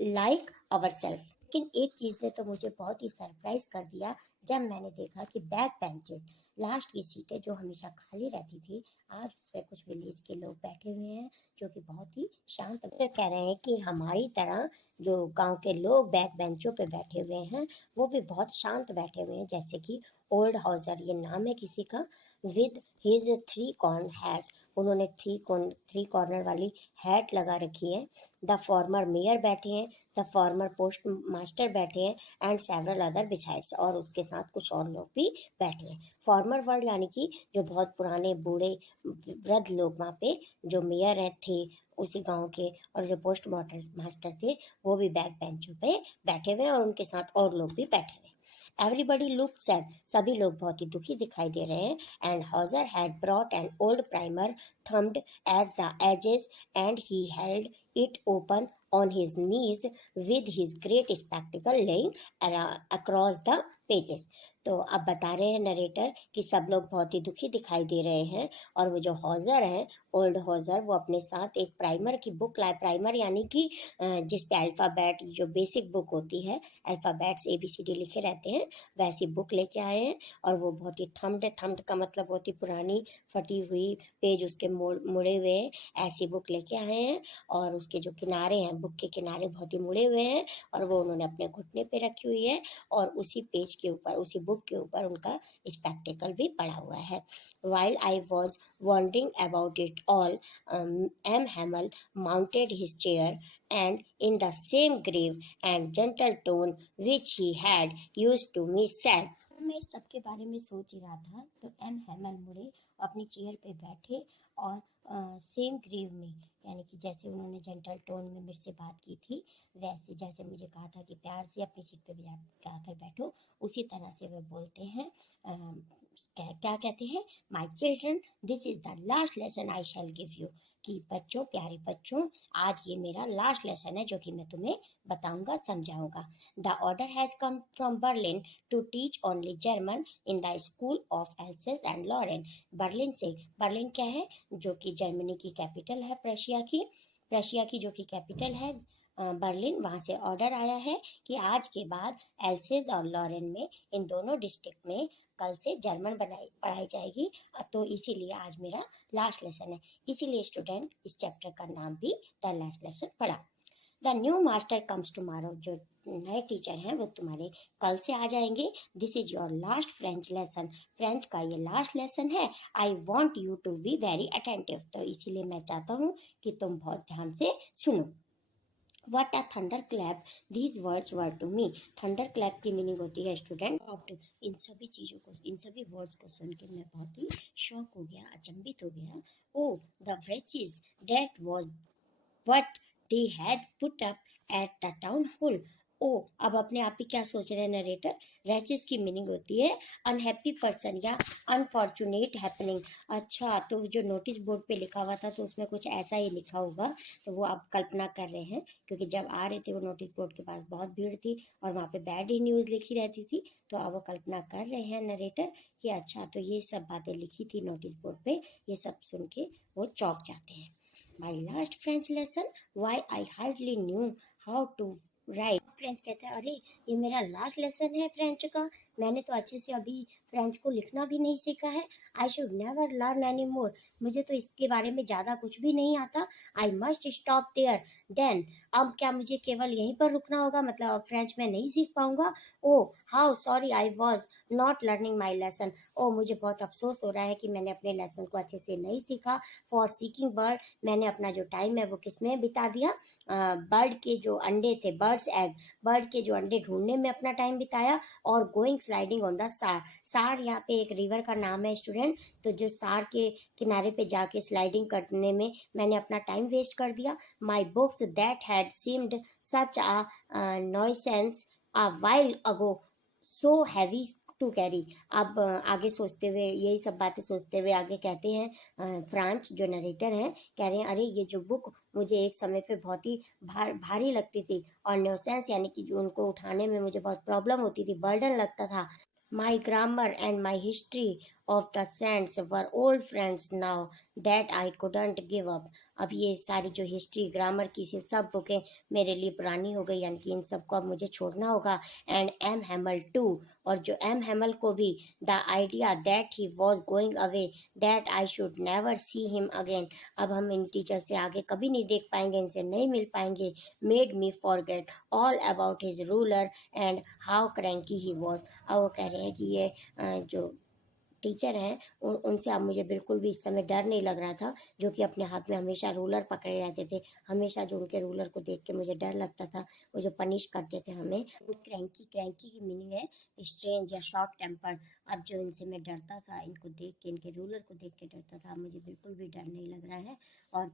like ourselves. लेकिन एक चीज़ ने तो मुझे बहुत ही सरप्राइज कर दिया जब मैंने देखा कि बैक बेंचेस, लास्ट की सीटें जो हमेशा खाली रहती थी, आज उस पर कुछ विलेज के लोग बैठे हुए हैं जो कि बहुत ही शांत। फिर कह रहे हैं कि हमारी तरह जो गांव के लोग बैक बेंचों पे बैठे हुए हैं वो भी बहुत शांत बैठे हुए हैं, जैसे कि ओल्ड हाउसर, ये नाम है किसी का, with his three corn hat, उन्होंने थ्री कॉर्नर वाली हैट लगा रखी है। द फॉर्मर मेयर बैठे हैं, द फॉर्मर पोस्ट मास्टर बैठे हैं एंड सेवरल अदर बिसाइड्स, और उसके साथ कुछ और लोग भी बैठे हैं। फॉर्मर वर्ड यानी कि जो बहुत पुराने बूढ़े वृद्ध लोग वहाँ पे जो मेयर है थे उसी गांव के, और जो पोस्ट मास्टर थे वो भी बैक बेंचों पे बैठे हुए हैं और उनके साथ और लोग भी बैठे हुए हैं। एवरीबडी लुक सैड, सभी लोग बहुत ही दुखी दिखाई दे रहे हैं। And Hauser had brought an old primer thumbed at the edges and he held it open on his knees with his great spectacle laying across the pages. तो अब बता रहे हैं नरेटर कि सब लोग बहुत ही दुखी दिखाई दे रहे हैं और वो जो हॉजर हैं, ओल्ड हॉजर, वो अपने साथ एक प्राइमर की बुक लाए। प्राइमर यानी कि जिस पे अल्फ़ाबेट, जो बेसिक बुक होती है, अल्फ़ाबेट्स ABCD लिखे रहते हैं, वैसी बुक लेके आए हैं। और वो बहुत ही थम्ड का मतलब बहुत ही पुरानी फटी हुई, पेज उसके मुड़े हुए, ऐसी बुक लेके आए हैं और उसके जो किनारे हैं, बुक के किनारे बहुत ही मुड़े हुए हैं और वो उन्होंने अपने घुटने पे रखी हुई है और उसी पेज के ऊपर, उसी बुक के ऊपर उनका स्पेक्टिकल भी पड़ा हुआ है। While I was wondering about it all, M. Hamel mounted his chair and in the same grave and gentle tone which he had used to me said, मैं सबके बारे में सोच ही रहा था तो M. Hamel मुड़े, अपनी चेयर पे बैठे और सेम ग्रीव में, यानी कि जैसे उन्होंने जेंटल टोन में मेरे से बात की थी, वैसे जैसे मुझे कहा था कि प्यार से अपनी सीट पे आकर बैठो, उसी तरह से वे बोलते हैं। क्या कहते हैं, my children this is the last lesson I shell give you, कि बच्चों, प्यारे बच्चों, आज ये मेरा लास्ट लेसन है जो कि मैं तुम्हें बताऊंगा, समझाऊंगा। The order has come from Berlin to teach only German in the school of Alsace and Lorraine. Berlin से, बर्लिन क्या है, जो कि जर्मनी की कैपिटल है, प्रशिया की जो कि कैपिटल है बर्लिन, वहाँ से ऑर्डर आया है कि आज के बाद एल्सेस और लॉरेन में, इन दोनों डिस्ट्रिक्ट में कल से जर्मन पढ़ाई जाएगी। तो इसीलिए आज मेरा लास्ट लेसन है, इसीलिए स्टूडेंट इस चैप्टर का नाम भी द लास्ट लेसन पढ़ा। The new master comes tomorrow, जो नए टीचर हैं वो तुम्हारे कल से आ जाएंगे। This is your last French lesson, French का ये लास्ट लेसन है। I want you to be very attentive, तो इसीलिए मैं चाहता हूँ कि तुम बहुत ध्यान से सुनो। What a thunderclap these words were to me. Thunderclap की मीनिंग होती है स्टूडेंट। इन सभी चीज़ों को, इन सभी वर्ड्स को सुन के मैं बहुत ही शॉक हो गया, अचंभित हो गया। Oh, the wretches, that was what they had put up at the town hall. ओ, अब अपने आप ही क्या सोच रहे हैं नरेटर, रैचेस की मीनिंग होती है अनहैप्पी पर्सन या अनफॉर्चुनेट हैपनिंग। अच्छा, तो जो नोटिस बोर्ड पे लिखा हुआ था तो उसमें कुछ ऐसा ही लिखा होगा, तो वो आप कल्पना कर रहे हैं, क्योंकि जब आ रहे थे वो नोटिस बोर्ड के पास बहुत भीड़ थी और वहाँ पे बैड ही न्यूज़ लिखी रहती थी, तो अब वो कल्पना कर रहे हैं नरेटर कि अच्छा, तो ये सब बातें लिखी थी नोटिस बोर्ड पे, ये सब सुन के वो चौंक जाते हैं। My last French lesson, why I hardly knew how to write. French कहता है, अरे ये मेरा लास्ट लेसन है फ्रेंच का, मैंने तो अच्छे से अभी फ्रेंच को लिखना भी नहीं सीखा है। I should never learn any more, मुझे तो इसके बारे में ज़्यादा कुछ भी नहीं आता। I must stop there then, अब क्या मुझे केवल यहीं पर रुकना होगा, मतलब अब फ्रेंच में नहीं सीख पाऊंगा। Oh how sorry I was not learning my lesson, oh मुझे बहुत अफसोस हो रहा है कि मैंने अपने लेसन को अच्छे से नहीं सीखा। फॉर सीकिंग बर्ड, मैंने अपना जो टाइम है वो किस में बिता दिया, बर्ड के जो अंडे थे, बर्ड्स एग, बर्ड के जो अंडे ढूंढने में अपना टाइम बिताया। और गोइंग स्लाइडिंग ऑन द सार, सार यहाँ पे एक रिवर का नाम है स्टूडेंट, तो जो सार के किनारे पे जाके स्लाइडिंग करने में मैंने अपना टाइम वेस्ट कर दिया। My books that had seemed such a nuisance a while ago so heavy to carry. अब आगे सोचते हुए, यही सब बातें सोचते हुए आगे कहते हैं फ्रांच जो नरेटर हैं, कह रहे हैं अरे ये जो बुक मुझे एक समय पे बहुत ही भारी लगती थी, और न्यूसेंस यानी कि जो उनको उठाने में मुझे बहुत प्रॉब्लम होती थी, बर्डन लगता था। My grammar and my history of the saints were old friends now that I couldn't give up. अब ये सारी जो हिस्ट्री ग्रामर की से सब बुकें मेरे लिए पुरानी हो गई, यानी कि इन सबको अब मुझे छोड़ना होगा। एंड एम हैमल टू, और जो एम हैमल को भी, the idea that he was going away that I should never see him again, अब हम इन टीचर से आगे कभी नहीं देख पाएंगे, इनसे नहीं मिल पाएंगे। Made me forget all about his ruler and how cranky he was. अब वो कह रहे हैं कि ये जो टीचर हैं उनसे अब मुझे बिल्कुल भी इस समय डर नहीं लग रहा था, जो कि अपने हाथ में हमेशा रूलर पकड़े रहते थे। हमेशा जो उनके रूलर को देख के मुझे डर लगता था, वो जो पनिश करते थे हमें। क्रैंकी, क्रैंकी की मीनिंग है स्ट्रेंज या शॉर्ट टेम्पर। अब जो इनसे मैं डरता था, इनको देख के, इनके रूलर को देख के डरता था, अब मुझे बिल्कुल भी डर नहीं लग रहा है। और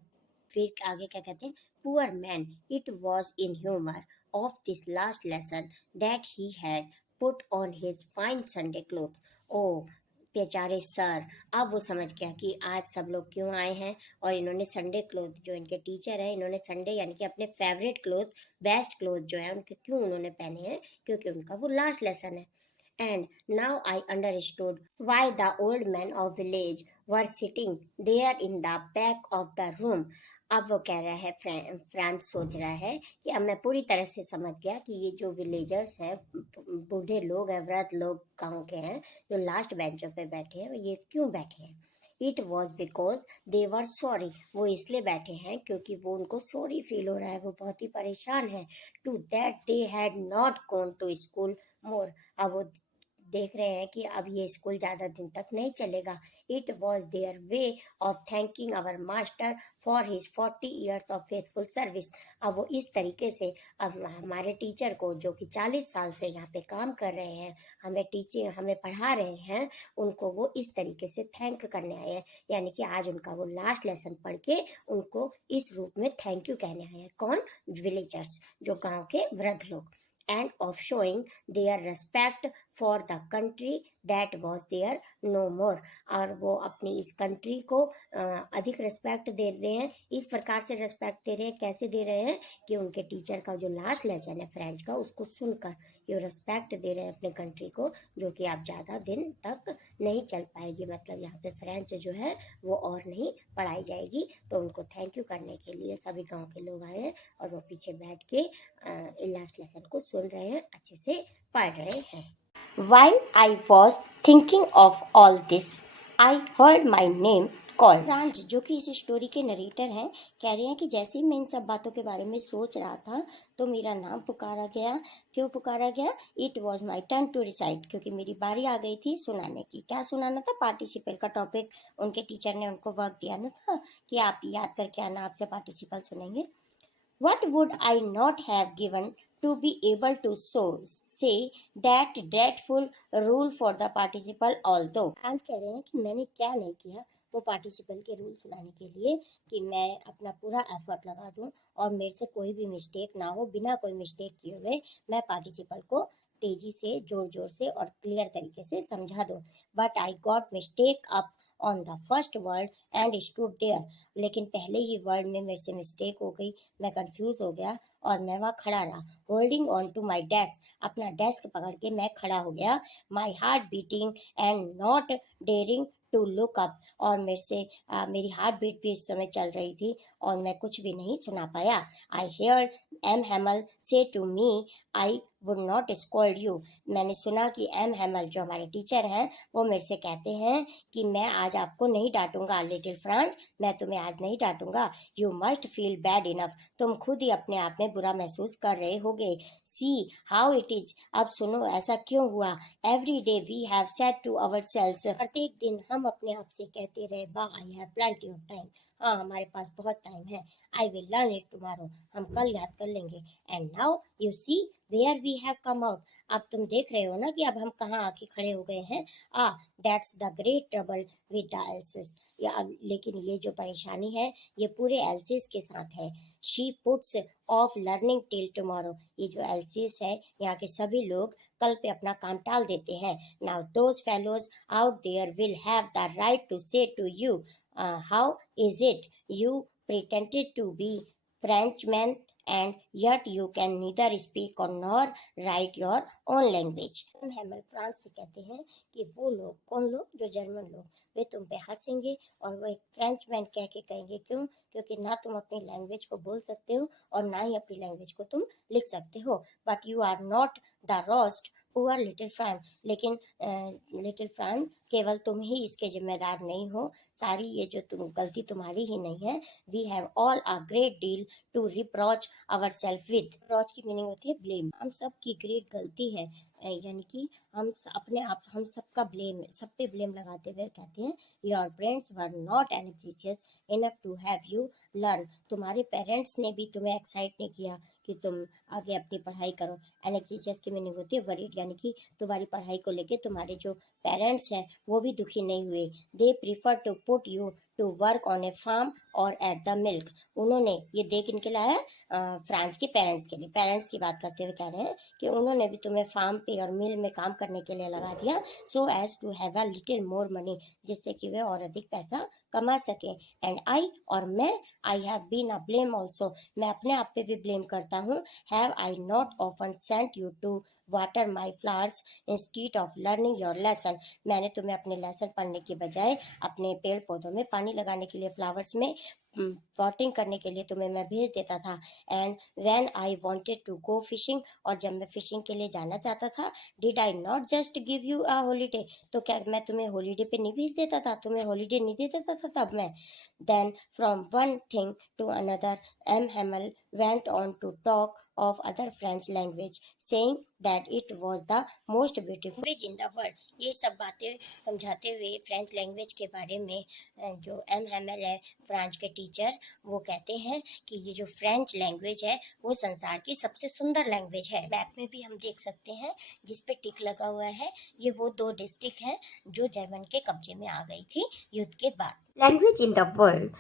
फिर आगे क्या कहते हैं, poor man it was in humour of this last lesson that he had put on his fine Sunday cloth. Oh बेचारे सर, अब वो समझ गया कि आज सब लोग क्यों आए हैं, और इन्होंने संडे क्लोथ, जो इनके टीचर हैं, इन्होंने संडे यानी कि अपने फेवरेट क्लोथ, बेस्ट क्लोथ जो है उनके, क्यों उन्होंने पहने हैं, क्योंकि उनका वो लास्ट लेसन है। And now I understood why the old men of village were sitting there in the back of the room. अब वो कह रहा है, फ्रांस सोच रहा है कि अब मैं पूरी तरह से समझ गया कि ये जो विलेजर्स हैं, बूढ़े लोग हैं, वृद्ध लोग गाँव के हैं, जो लास्ट बेंचों पे बैठे हैं, ये क्यों बैठे हैं। It was because they were sorry, वो इसलिए बैठे हैं क्योंकि वो उनको सॉरी फील हो रहा है, वो बहुत ही परेशान है। To that they had not gone to school more, अब वो देख रहे हैं कि अब ये स्कूल ज़्यादा दिन तक नहीं चलेगा। It was their way of thanking our master for his 40 years of faithful service. अब वो इस तरीके से अब हमारे टीचर को, जो कि 40 साल से यहाँ पे काम कर रहे हैं, हमें टीचिंग, हमें पढ़ा रहे हैं, उनको वो इस तरीके से थैंक करने आए हैं, यानी कि आज उनका वो लास्ट लेसन पढ़ के उनको इस रूप में थैंक यू कहने आए हैं। कौन, विलेजर्स, जो गाँव के वृद्ध लोग। And of showing their respect for the country that was there no more, और वो अपनी इस कंट्री को अधिक रिस्पेक्ट दे रहे हैं। इस प्रकार से रिस्पेक्ट दे रहे हैं, कैसे दे रहे हैं कि उनके टीचर का जो लास्ट लेसन है फ्रेंच का, उसको सुनकर ये रिस्पेक्ट दे रहे हैं अपने कंट्री को, जो कि अब ज़्यादा दिन तक नहीं चल पाएगी, मतलब यहाँ पे फ्रेंच जो है वो और नहीं पढ़ाई जाएगी। तो उनको थैंक यू करने के लिए सभी गाँव के लोग आए हैं, और वो पीछे बैठ के लास्ट लेसन को सुन रहे हैं, अच्छे से पढ़ रहे हैं। While I was thinking of all this, I heard my name called. French, जो कि इस स्टोरी के नरेटर हैं, कह रहे हैं कि जैसे ही मैं इन सब बातों के बारे में सोच रहा था, तो मेरा नाम पुकारा गया। क्यों पुकारा गया? It was my turn to recite, क्योंकि मेरी बारी आ गई थी सुनाने की। क्या सुनाना था? पार्टिसिपल का टॉपिक। उनके टीचर ने उनको वर्क दिया ना था कि आप याद करके आना, आपसे पार्टिसिपल सुनेंगे। What would I not have given to be able to say that dreadful rule for the participle although। आज कह रहे हैं कि मैंने क्या नहीं किया वो पार्टिसिपल के रूल सुनाने के लिए, कि मैं अपना पूरा एफर्ट लगा दूं और मेरे से कोई भी मिस्टेक ना हो, बिना कोई मिस्टेक किए हुए मैं पार्टिसिपल को तेजी से, जोर जोर से और क्लियर तरीके से समझा दूं। But I got mistake up on the first word and stood there, लेकिन पहले ही वर्ड में मेरे से मिस्टेक हो गई, मैं कंफ्यूज हो गया और मैं वहाँ खड़ा रहा। Holding on to my desk, अपना डेस्क पकड़ के मैं खड़ा हो गया। My heart beating and not daring to look up, और मेरे से मेरी हार्ट बीट भी इस समय चल रही थी और मैं कुछ भी नहीं सुना पाया। आई hair M Hamel say to me I would not scold you. मैंने सुना कि एम हैमल जो हमारे टीचर हैं वो मेरे से कहते हैं कि मैं आज आपको नहीं डांटूंगा लिटिल फ्रांस, मैं तुम्हें आज नहीं डांटूंगा। You must feel bad enough, तुम खुद ही अपने आप में बुरा महसूस कर रहे होगे। सी हाउ इट इज, अब सुनो ऐसा क्यों हुआ। Every day we have said to our selves, प्रत्येक दिन हम अपने आप से कहते रहे वाह I have plenty of time, हाँ हमारे पास बहुत टाइम है। I will learn it tomorrow, हम कल याद कर लेंगे। And now you see where we have come out, अब तुम देख रहे हो ना कि अब हम कहाँ आके खड़े हो गए हैं। That's the great trouble with the else's, लेकिन ये जो परेशानी है ये पूरे एल्सिस के साथ है। She puts of learning till tomorrow, ये जो एल्सिस है यहाँ के सभी लोग कल पे अपना काम टाल देते हैं। Now those fellows out there will have the right to say to you how is it you pretended to be Frenchman and yet you can neither speak or nor write your own language। हैमल France से कहते हैं कि वो लोग, कौन लोग, जो German लोग, वे तुम पे हंसेंगे और वो एक फ्रेंचमैन कह के कहेंगे। क्यों? क्योंकि ना तुम अपनी लैंग्वेज को बोल सकते हो और ना ही अपनी लैंग्वेज को तुम लिख सकते हो। But you are not the roast poor little Franz, लेकिन लिटिल फ्रांस केवल तुम ही इसके जिम्मेदार नहीं हो, सारी ये जो तुम गलती तुम्हारी ही नहीं है। We have all a great deal to reproach our self with, reproach की मीनिंग होती है ब्लेम, हम सब की ग्रेट गलती है, यानी कि हम अपने आप, हम सबका ब्लेम, सब पे ब्लेम लगाते हुए कहते हैं योर पेरेंट्स वर नॉट एनर्जिशियस enough to have you learn, तुम्हारे पेरेंट्स ने भी तुम्हें एक्साइट नहीं किया कि तुम आगे अपनी पढ़ाई करो। एनर्जिशियस की मीनिंग होती है वरीड, यानी कि तुम्हारी पढ़ाई को लेके तुम्हारे जो पेरेंट्स हैं वो भी दुखी नहीं हुए। They prefer to put you to work on a farm or at the milk, उन्होंने, ये दे किनके लाया है, फ्रांस के पेरेंट्स के लिए, पेरेंट्स की बात करते हुए कह रहे हैं कि उन्होंने भी तुम्हें फार्म पे और मिल में काम करने के लिए लगा दिया, so as to have a little more money, जिससे कि वे और अधिक पैसा कमा सके। एंड आई, और मैं, I have been a blame also, मैं अपने आप पे भी ब्लेम करता हूँ। Have I not often sent you to water my flowers instead of learning your lesson, मैंने तुम्हें अपने लेसन पढ़ने के बजाय अपने पेड़ पौधों में पानी लगाने के लिए, फ्लावर्स में वॉटिंग करने के लिए तुम्हें मैं भेज देता था। And when I wanted to go fishing, और जब मैं फिशिंग के लिए जाना चाहता था, did I not just give you a holiday, तो क्या मैं तुम्हें हॉलीडे पे नहीं भेज देता था, तुम्हें हॉलीडे नहीं दे देता था तब मैं। Then from one thing to another M Hamel went on to talk of other French language, saying that it was the most beautiful language in the world। ये सब बातें समझाते हुए फ्रेंच लैंग्वेज के बारे में जो एम हैमल है, फ्रांस के टीचर, वो कहते हैं कि ये जो फ्रेंच लैंग्वेज है वो संसार की सबसे सुंदर लैंग्वेज है। मैप में भी हम देख सकते हैं जिस पे टिक लगा हुआ है, ये वो 2 डिस्ट्रिक्ट हैं जो जर्मन के कब्जे में आ गई थी युद्ध के बाद। Language in the world,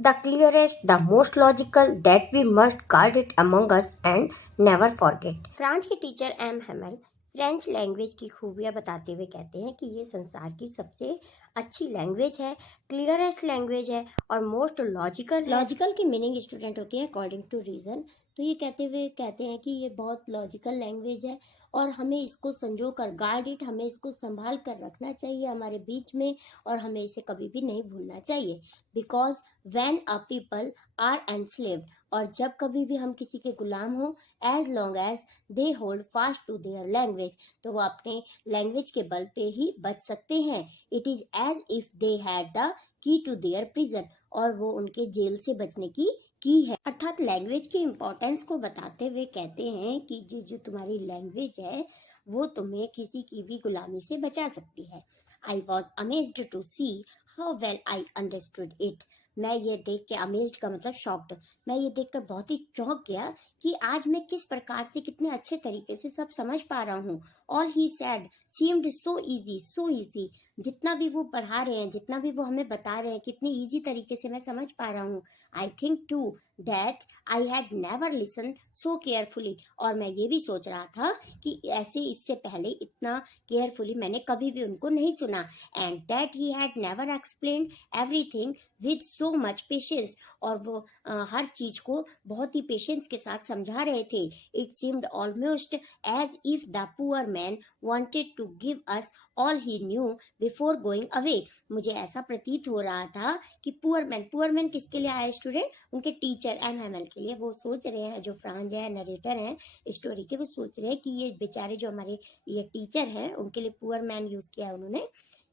the clearest, the most logical, that we must guard it among us and never forget। France के teacher M Hamel French language की खूबियां बताते हुए कहते हैं कि ये संसार की सबसे अच्छी लैंग्वेज है, क्लियरेस्ट लैंग्वेज है और मोस्ट लॉजिकल। लॉजिकल की मीनिंग स्टूडेंट होती है अकॉर्डिंग टू रीजन, तो ये कहते हुए कहते हैं कि ये बहुत लॉजिकल लैंग्वेज है और हमें इसको संजो कर, गार्ड इट, हमें इसको संभाल कर रखना चाहिए हमारे बीच में और हमें इसे कभी भी नहीं भूलना चाहिए। Because when a people are enslaved, और जब कभी भी हम किसी के गुलाम हो, as long as they hold fast to their language, तो वो अपने लैंग्वेज के बल पे ही बच सकते हैं। It is as if they had the key to their prison, और वो उनके जेल से बचने की है। अर्थात लैंग्वेज की इम्पोर्टेंस को बताते हुए कहते हैं कि जो तुम्हारी लैंग्वेज है वो तुम्हें किसी की भी गुलामी से बचा सकती है। I was amazed to see how well I understood it, मैं ये देख के, अमेज्ड का मतलब शॉक्ड, मैं ये देखकर बहुत ही चौंक गया कि आज मैं किस प्रकार से, कितने अच्छे तरीके से सब समझ पा रहा हूँ। All he sad seemed so easy, so easy, जितना भी वो पढ़ा रहे हैं, जितना भी वो हमें बता रहे हैं, कितनी इजी तरीके से मैं समझ पा रहा हूँ। I think too that I had never listen so carefully, और मैं ये भी सोच रहा था कि ऐसे इससे पहले इतना केयरफुली मैंने कभी भी उनको नहीं सुना। And that he had never explain everything with so much patience, और वो हर चीज को बहुत ही पेशेंस के साथ समझा रहे थे। It seemed almost as if the poor man wanted to give us all he knew before going away. मुझे ऐसा प्रतीत हो रहा था कि पुअर मैन किसके लिए आए स्टूडेंट? उनके टीचर एम हैमल के लिए। वो सोच रहे हैं, जो फ्रांज है नरेटर हैं स्टोरी के, वो सोच रहे हैं कि ये बेचारे जो हमारे ये टीचर हैं उनके लिए पुअर मैन यूज किया उन्होंने,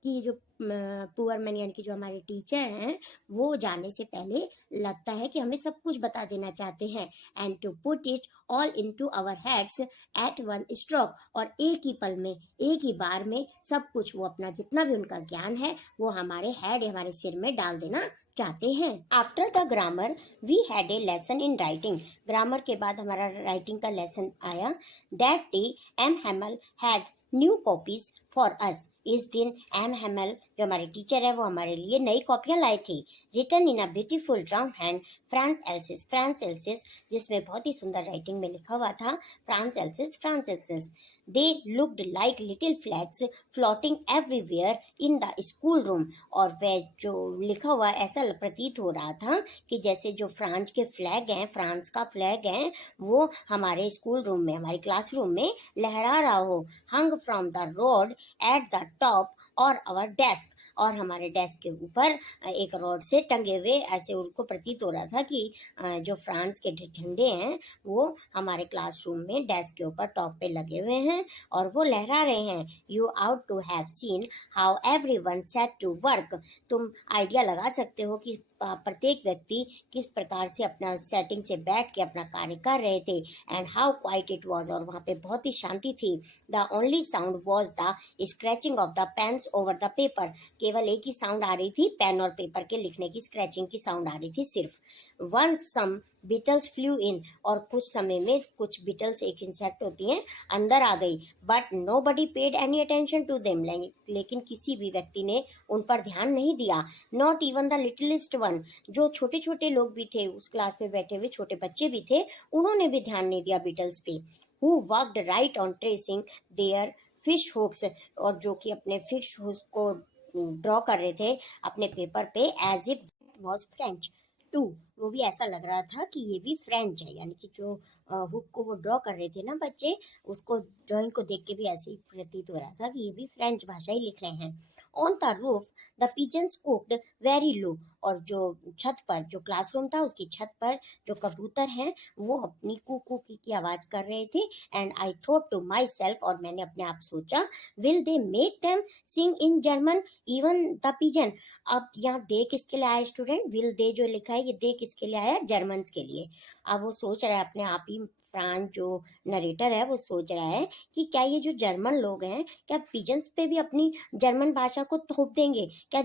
कि ये जो पुअर मैन यानी कि जो हमारे टीचर हैं वो जाने से पहले लगता है कि हमें सब कुछ बता देना चाहते हैं, and to put it all into our heads at one stroke. और एक ही पल में, एक ही बार में सब कुछ वो अपना जितना भी उनका ज्ञान है वो हमारे हेड, हमारे सिर में डाल देना चाहते हैं। After the grammar we had a lesson in writing. Grammar के बाद हमारा राइटिंग का लेसन आया। That day M Hamel had new copies for us. इस दिन एम हैमल जो हमारे टीचर है वो हमारे लिए नई कॉपियां लाए थे। Written in a beautiful round hand France Alsace, जिसमें बहुत ही सुंदर राइटिंग में लिखा हुआ था France Alsace. They looked like little flags floating everywhere in the school room. और वह जो लिखा हुआ ऐसा प्रतीत हो रहा था कि जैसे जो फ्रांस के फ्लैग हैं, फ्रांस का फ्लैग है, वो हमारे स्कूल रूम में, हमारे क्लासरूम में लहरा रहा हो। Hung from the road at the top और आवर डेस्क, और हमारे डेस्क के ऊपर एक रॉड से टंगे हुए ऐसे उनको प्रतीत हो रहा था कि जो फ्रांस के झंडे हैं वो हमारे क्लासरूम में डेस्क के ऊपर टॉप पे लगे हुए हैं और वो लहरा रहे हैं। You ought to have seen how everyone set to work. तुम आइडिया लगा सकते हो कि प्रत्येक व्यक्ति किस प्रकार से अपना सेटिंग से बैठ के अपना कार्य कर रहे थे। And how quiet it was, और वहाँ पे बहुत ही शांति थी। The only sound was the scratching of the pens over the paper. केवल एक ही साउंड आ रही थी, पेन और पेपर के लिखने की स्क्रैचिंग की साउंड आ रही थी सिर्फ। वंस सम बीटल्स फ्लू इन, और कुछ समय में कुछ बीटल्स, एक इंसेक्ट होती हैं, अंदर आ गई। But no body paid any attention to them, लेकिन किसी भी व्यक्ति ने उन पर ध्यान नहीं दिया। नॉट इवन द लिटिलेस्ट वन, जो छोटे छोटे लोग भी थे उस क्लास में बैठे हुए, छोटे बच्चे भी थे, उन्होंने भी ध्यान नहीं दिया बीटल्स पे। Who worked right on tracing their fish hooks, और जो कि अपने फिश हुक्स को ड्रॉ कर रहे थे अपने पेपर पे, as if it was French too. वो भी ऐसा लग रहा था कि ये भी फ्रेंच है, यानी कि जो हुक को वो ड्रॉ कर रहे थे ना बच्चे, उसको ड्राइंग को देख के भी ऐसे ही प्रतीत हो रहा था कि ये भी फ्रेंच भाषा ही लिख रहे हैं। On the roof the pigeons cooed very low, और जो छत पर, जो क्लासरूम था उसकी छत पर जो कबूतर हैं वो अपनी कुकू की आवाज़ कर रहे थे। And I thought to my self, और मैंने अपने आप सोचा, will they make them sing in German even the pigeon. अब यहाँ दे किसके लिए आया स्टूडेंट? विल दे जो लिखा है ये दे किसके लिए आया? जर्मन्स के लिए। अब वो सोच रहा है अपने आप ही, फ्रांस जो नरेटर है वो सोच रहा है कि क्या ये जो जर्मन लोग हैं क्या पिजन्स पे भी अपनी जर्मन भाषा को थोप देंगे? क्या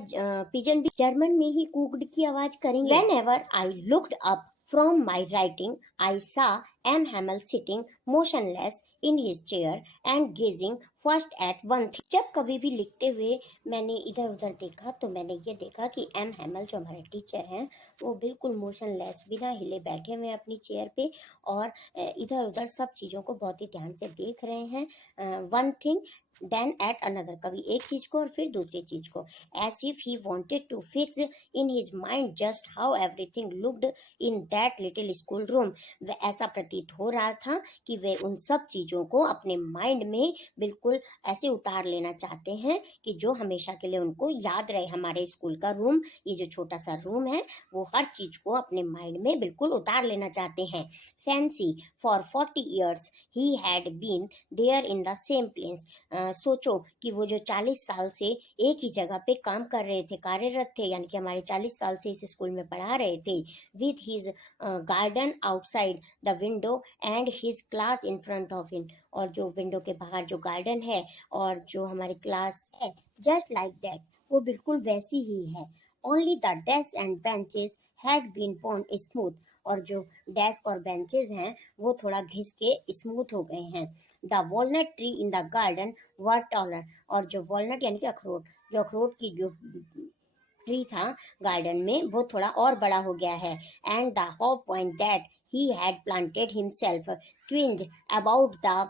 पिजन भी जर्मन में ही कुक्ड की आवाज करेंगे? Whenever I looked up from my writing, I saw M. Hamel sitting motionless in his chair and gazing first at one thing. जब कभी भी लिखते हुए मैंने इधर उधर देखा तो मैंने ये देखा कि एम हैमल जो हमारे टीचर हैं वो बिल्कुल मोशनलेस, बिना हिले बैठे हुए अपनी चेयर पे और इधर उधर सब चीज़ों को बहुत ही ध्यान से देख रहे हैं। One thing then at another, कभी एक चीज को और फिर दूसरी चीज को, as if he wanted to fix in his mind just how everything looked in that little school room. वह ऐसा प्रतीत हो रहा था कि वे उन सब चीजों को अपने माइंड में बिल्कुल ऐसे उतार लेना चाहते हैं कि जो हमेशा के लिए उनको याद रहे। हमारे स्कूल का रूम, ये जो छोटा सा रूम है, वो हर चीज को अपने माइंड में बिल्कुल उतार लेना चाहते हैं। Fancy for 40 years he had been there in the same place. सोचो कि वो जो 40 साल से एक ही जगह पे काम कर रहे थे, कार्यरत थे, यानी कि हमारे 40 साल से इस स्कूल में पढ़ा रहे थे। With his garden outside the window and his class in front of him, और जो विंडो के बाहर जो गार्डन है और जो हमारी क्लास है, जस्ट लाइक दैट, वो बिल्कुल वैसी ही है। Only the desk and benches had been worn smooth, और जो डेस्क और बेंचेस हैं वो थोड़ा घिस के स्मूथ हो गए हैं। The walnut tree in the garden were taller, और जो वॉलनट यानी कि अखरोट, जो अखरोट की जो ट्री था गार्डन में वो थोड़ा और बड़ा हो गया है। And the hope point that he had planted himself twined about the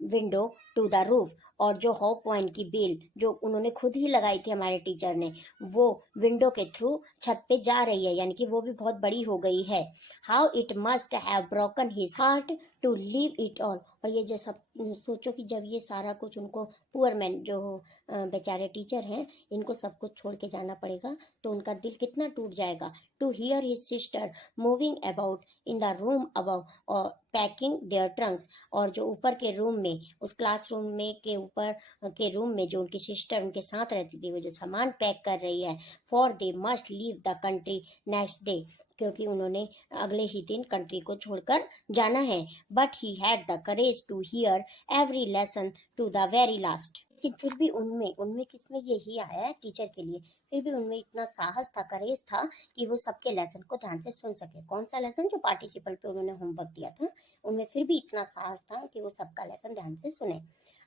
window to the roof, और जो हॉप वाइन की बेल जो उन्होंने खुद ही लगाई थी हमारे टीचर ने, वो विंडो के थ्रू छत पे जा रही है, यानी कि वो भी बहुत बड़ी हो गई है. How it must have broken his heart to leave it all. और ये जो सब सोचो कि जब ये सारा कुछ उनको, पुअर मैन जो बेचारे टीचर हैं, इनको सब कुछ छोड़ के जाना पड़ेगा, तो उनका दिल कितना टूट जाएगा. To hear his sister moving about in the room above और पैकिंग देयर ट्रंक्स. और जो ऊपर के रूम में, उस क्लासरूम में के ऊपर के रूम में जो उनकी सिस्टर उनके साथ रहती थी, वो जो सामान पैक कर रही है. For they must leave the country next day, क्योंकि उन्होंने अगले ही दिन कंट्री को छोड़कर जाना है. But he had the courage to hear every lesson to the very last. लेकिन फिर भी उनमें किसमें यही आया है टीचर के लिए, फिर भी उनमें इतना साहस था, करेज था कि वो सबके लेसन को ध्यान से सुन सके. कौन सा लेसन? जो पार्टिसिपल पे उन्होंने होमवर्क दिया था, उनमें फिर भी इतना साहस था कि वो सबका लेसन ध्यान से सुने.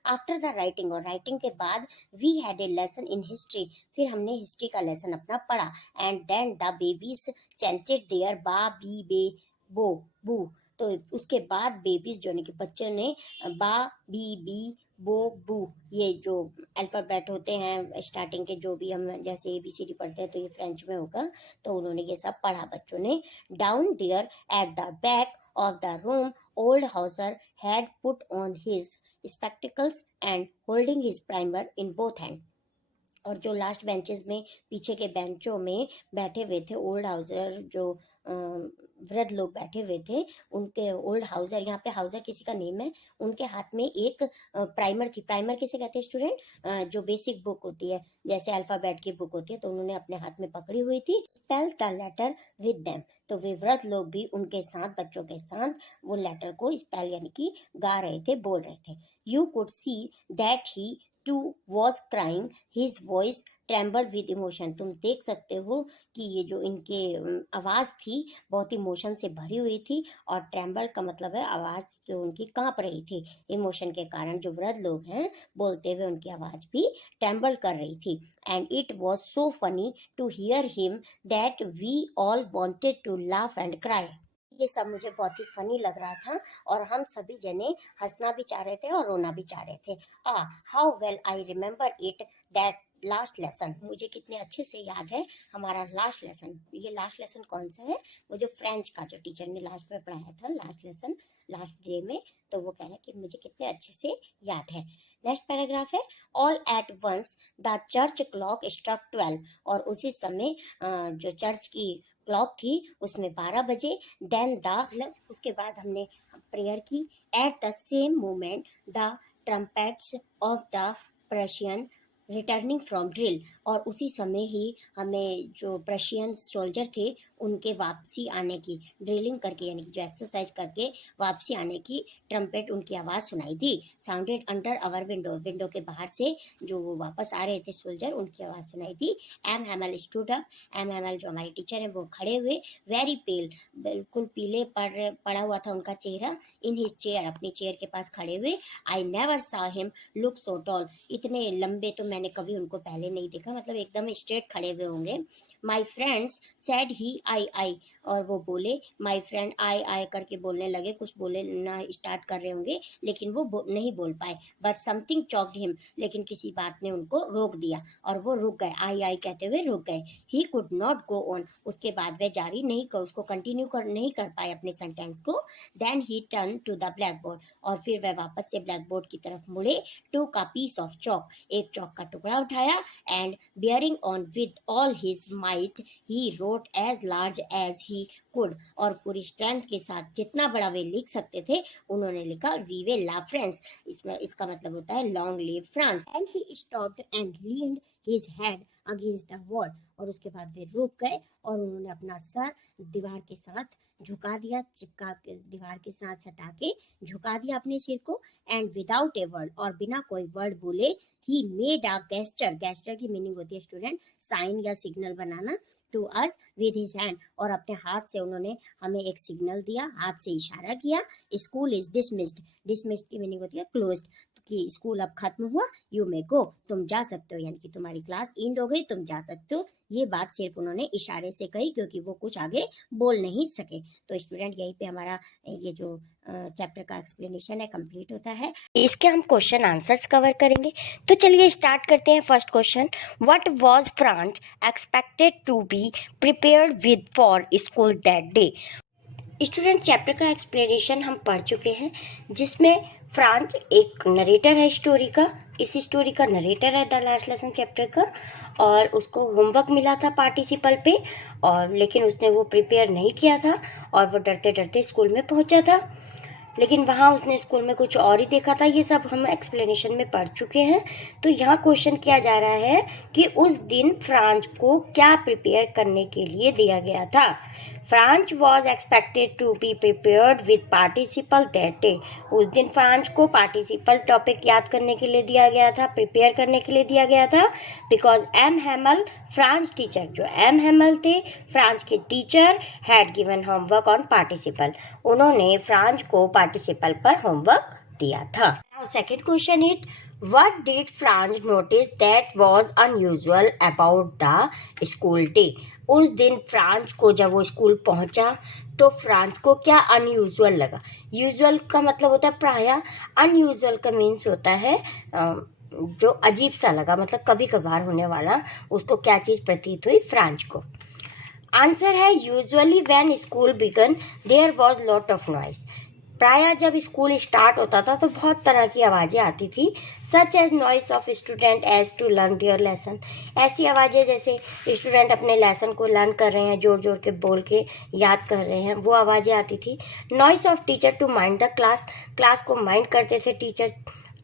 आफ्टर द राइटिंग, और राइटिंग के बाद, we had a lesson in history, फिर हमने हिस्ट्री का लेसन अपना पढ़ा. And then the babies chanted their ba bi be bo bu. तो उसके बाद बेबीज जो कि बच्चों ने बा बी बी बो बू, ये जो अल्फ़ाबेट होते हैं स्टार्टिंग के, जो भी हम जैसे ABCD पढ़ते हैं तो ये फ्रेंच में होगा, तो उन्होंने ये सब पढ़ा बच्चों ने. Down there at the back of the room old Hauser had put on his spectacles and holding his primer in both hand. और जो लास्ट बेंचेस में, पीछे के बेंचों में बैठे हुए थे ओल्ड हाउसर, जो वृद्ध लोग बैठे हुए थे, उनके ओल्ड हाउसर, यहाँ पे हाउसर किसी का नेम है, उनके हाथ में एक प्राइमर थी. प्राइमर किसे कहते हैं स्टूडेंट? जो बेसिक बुक होती है, जैसे अल्फ़ाबेट की बुक होती है, तो उन्होंने अपने हाथ में पकड़ी हुई थी. Spell the letter with them, तो वे वृद्ध लोग भी उनके साथ, बच्चों के साथ वो लेटर को स्पेल यानी कि गा रहे थे, बोल रहे थे. You could see that he too was crying, his voice trembled with emotion. तुम देख सकते हो कि ये जो इनके आवाज़ थी बहुत इमोशन से भरी हुई थी, और ट्रेम्बल का मतलब है आवाज़ जो उनकी कांप रही थी इमोशन के कारण. जो वृद्ध लोग हैं बोलते हुए उनकी आवाज़ भी ट्रेम्बल कर रही थी. And it was so funny to hear him that we all wanted to laugh and cry. ये सब मुझे बहुत ही फनी लग रहा था, और हम सभी जने हंसना भी चाह रहे थे और रोना भी चाह रहे थे. How well I remember it that last lesson. मुझे कितने अच्छे से याद है हमारा लास्ट लेसन. ये लास्ट लेसन कौन सा है? वो जो फ्रेंच का जो टीचर ने लास्ट में पढ़ाया था, लास्ट लेसन, लास्ट डे में, तो वो कह रहा है कि मुझे कितने अच्छे से याद है. नेक्स्ट पैराग्राफ है, all at once the church clock struck 12, और उसी समय जो चर्च की क्लॉक थी उसमें 12 बजे. देन द, उसके बाद हमने प्रेयर की. Eight the same moment the trumpets of the Prussian returning from drill, और उसी समय ही हमें जो प्रशियन सोल्जर थे उनके वापसी आने की, ड्रिलिंग करके यानी कि जो एक्सरसाइज करके वापसी आने की ट्रम्पेट उनकी आवाज़ सुनाई दी. Sounded under our window, window के बाहर से जो वो वापस आ रहे थे सोल्जर, उनकी आवाज़ सुनाई दी. M Hamel stood up, M Hamel जो हमारे टीचर हैं वो खड़े हुए. वेरी पेल, बिल्कुल पीले पड़ा हुआ था उनका चेहरा. इन हिज चेयर, अपनी चेयर के पास खड़े हुए. आई नेवर सा हिम लुक सो टॉल, इतने लंबे तो मैंने कभी उनको पहले नहीं देखा, मतलब एकदम स्ट्रेट खड़े हुए होंगे. माई फ्रेंड्स सेड ही आई, और वो बोले माई फ्रेंड आई करके बोलने लगे, कुछ बोलना स्टार्ट कर रहे होंगे लेकिन वो नहीं बोल पाए. बट समथिंग चॉक्ड हिम, लेकिन किसी बात ने उनको रोक दिया और वो रुक गए, आई कहते हुए रुक गए. He could not go on, उसके बाद वे जारी नहीं कर, उसको कंटिन्यू नहीं कर पाए अपने सेंटेंस को. Then he turn to the blackboard, और फिर वह वापस से ब्लैक बोर्ड की तरफ मुड़े. टूक अ पीस ऑफ चॉक, एक चौक का टुकड़ा उठाया. And bearing on with all his might he wrote as large as he could, और पूरी स्ट्रेंथ के साथ जितना बड़ा वे लिख सकते थे उन्होंने लिखा. वी विल लव फ्रांस, इसमें इसका मतलब होता है long live France. And he stopped and leaned his head against the wall, और उसके बाद वे रुक गए और उन्होंने अपना सर दीवार के साथ झुका दिया, चिपका के दीवार के साथ सटा के झुका दिया अपने सिर को. एंड विदाउट ए वर्ड, और बिना कोई वर्ड बोले, he made a gesture, gesture की मीनिंग होती है स्टूडेंट साइन या सिग्नल बनाना, to us with his hand, और अपने हाथ से उन्होंने हमें एक सिग्नल दिया, हाथ से इशारा किया. स्कूल इज डिसमिस्ड, डिसमिस्ड की मीनिंग होती है क्लोज्ड, कि स्कूल अब खत्म हुआ, यू मे गो, तुम जा सकते हो, यानी कि तुम्हारी क्लास एंड हो गई, तुम जा सकते हो। ये बात सिर्फ उन्होंने इशारे से कही क्योंकि वो कुछ आगे बोल नहीं सके। तो स्टूडेंट यहीं पे हमारा ये जो चैप्टर का एक्सप्लेनेशन है कंप्लीट होता है। इसके हम क्वेश्चन आंसर्स कवर करेंगे। तो चलिए स्टार्ट करते हैं। First question, what was Franz expected to be prepared with for school that day. Student chapter का एक्सप्लेनेशन हम पढ़ चुके हैं, जिसमें फ्रांस एक नरेटर है स्टोरी का। इस स्टोरी का नरेटर है द लास्ट लेसन चैप्टर का, और उसको होमवर्क मिला था पार्टिसिपल पे, और लेकिन उसने वो प्रिपेयर नहीं किया था और वो डरते डरते स्कूल में पहुंचा था। लेकिन वहाँ उसने स्कूल में कुछ और ही देखा था। ये सब हम एक्सप्लेनेशन में पढ़ चुके हैं। तो यहाँ क्वेश्चन किया जा रहा है कि उस दिन फ्रांस को क्या प्रिपेयर करने के लिए दिया गया था। Franz was expected to be prepared with participle that day. उस दिन फ्रांस को पार्टिसिपल टॉपिक याद करने के लिए दिया गया था, प्रिपेयर करने के लिए दिया गया था, because M Hamel Franz teacher, जो एम हैमल थे फ्रांस के teacher, had given homework on participle. उन्होंने फ्रांस को पार्टिसिपल पर होमवर्क दिया था। Now second question is, what did Franz notice that was unusual about the school day? उस दिन फ्रांस को जब वो स्कूल पहुंचा तो फ्रांस को क्या अनयूजुअल लगा। यूजुअल का मतलब होता है प्रायः, अनयूजुअल का मीन्स होता है जो अजीब सा लगा, मतलब कभी कभार होने वाला। उसको क्या चीज प्रतीत हुई फ्रांस को। आंसर है usually when school began there was lot of noise. प्रायः जब स्कूल स्टार्ट होता था तो बहुत तरह की आवाज़ें आती थी, such as noise of student as to learn their lesson. ऐसी आवाज़ें जैसे स्टूडेंट अपने लेसन को लर्न कर रहे हैं, जोर जोर के बोल के याद कर रहे हैं, वो आवाज़ें आती थी। Noise of teacher to mind the class, class को माइंड करते थे टीचर,